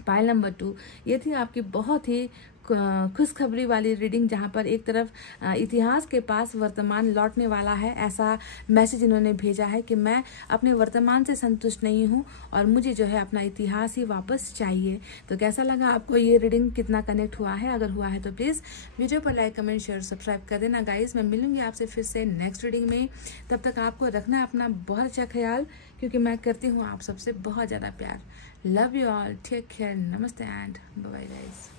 पाइल नंबर 2, ये थी आपकी बहुत ही खुशखबरी वाली रीडिंग, जहाँ पर एक तरफ इतिहास के पास वर्तमान लौटने वाला है, ऐसा मैसेज इन्होंने भेजा है कि मैं अपने वर्तमान से संतुष्ट नहीं हूँ और मुझे जो है अपना इतिहास ही वापस चाहिए। तो कैसा लगा आपको ये रीडिंग, कितना कनेक्ट हुआ है? अगर हुआ है तो प्लीज़ वीडियो पर लाइक, कमेंट, शेयर, सब्सक्राइब कर देना गाइज। मैं मिलूंगी आपसे फिर से नेक्स्ट रीडिंग में। तब तक आपको रखना अपना बहुत अच्छा ख्याल, क्योंकि मैं करती हूँ आप सबसे बहुत ज़्यादा प्यार। Love you all, take care, नमस्ते एंड बाय बाय गाइज।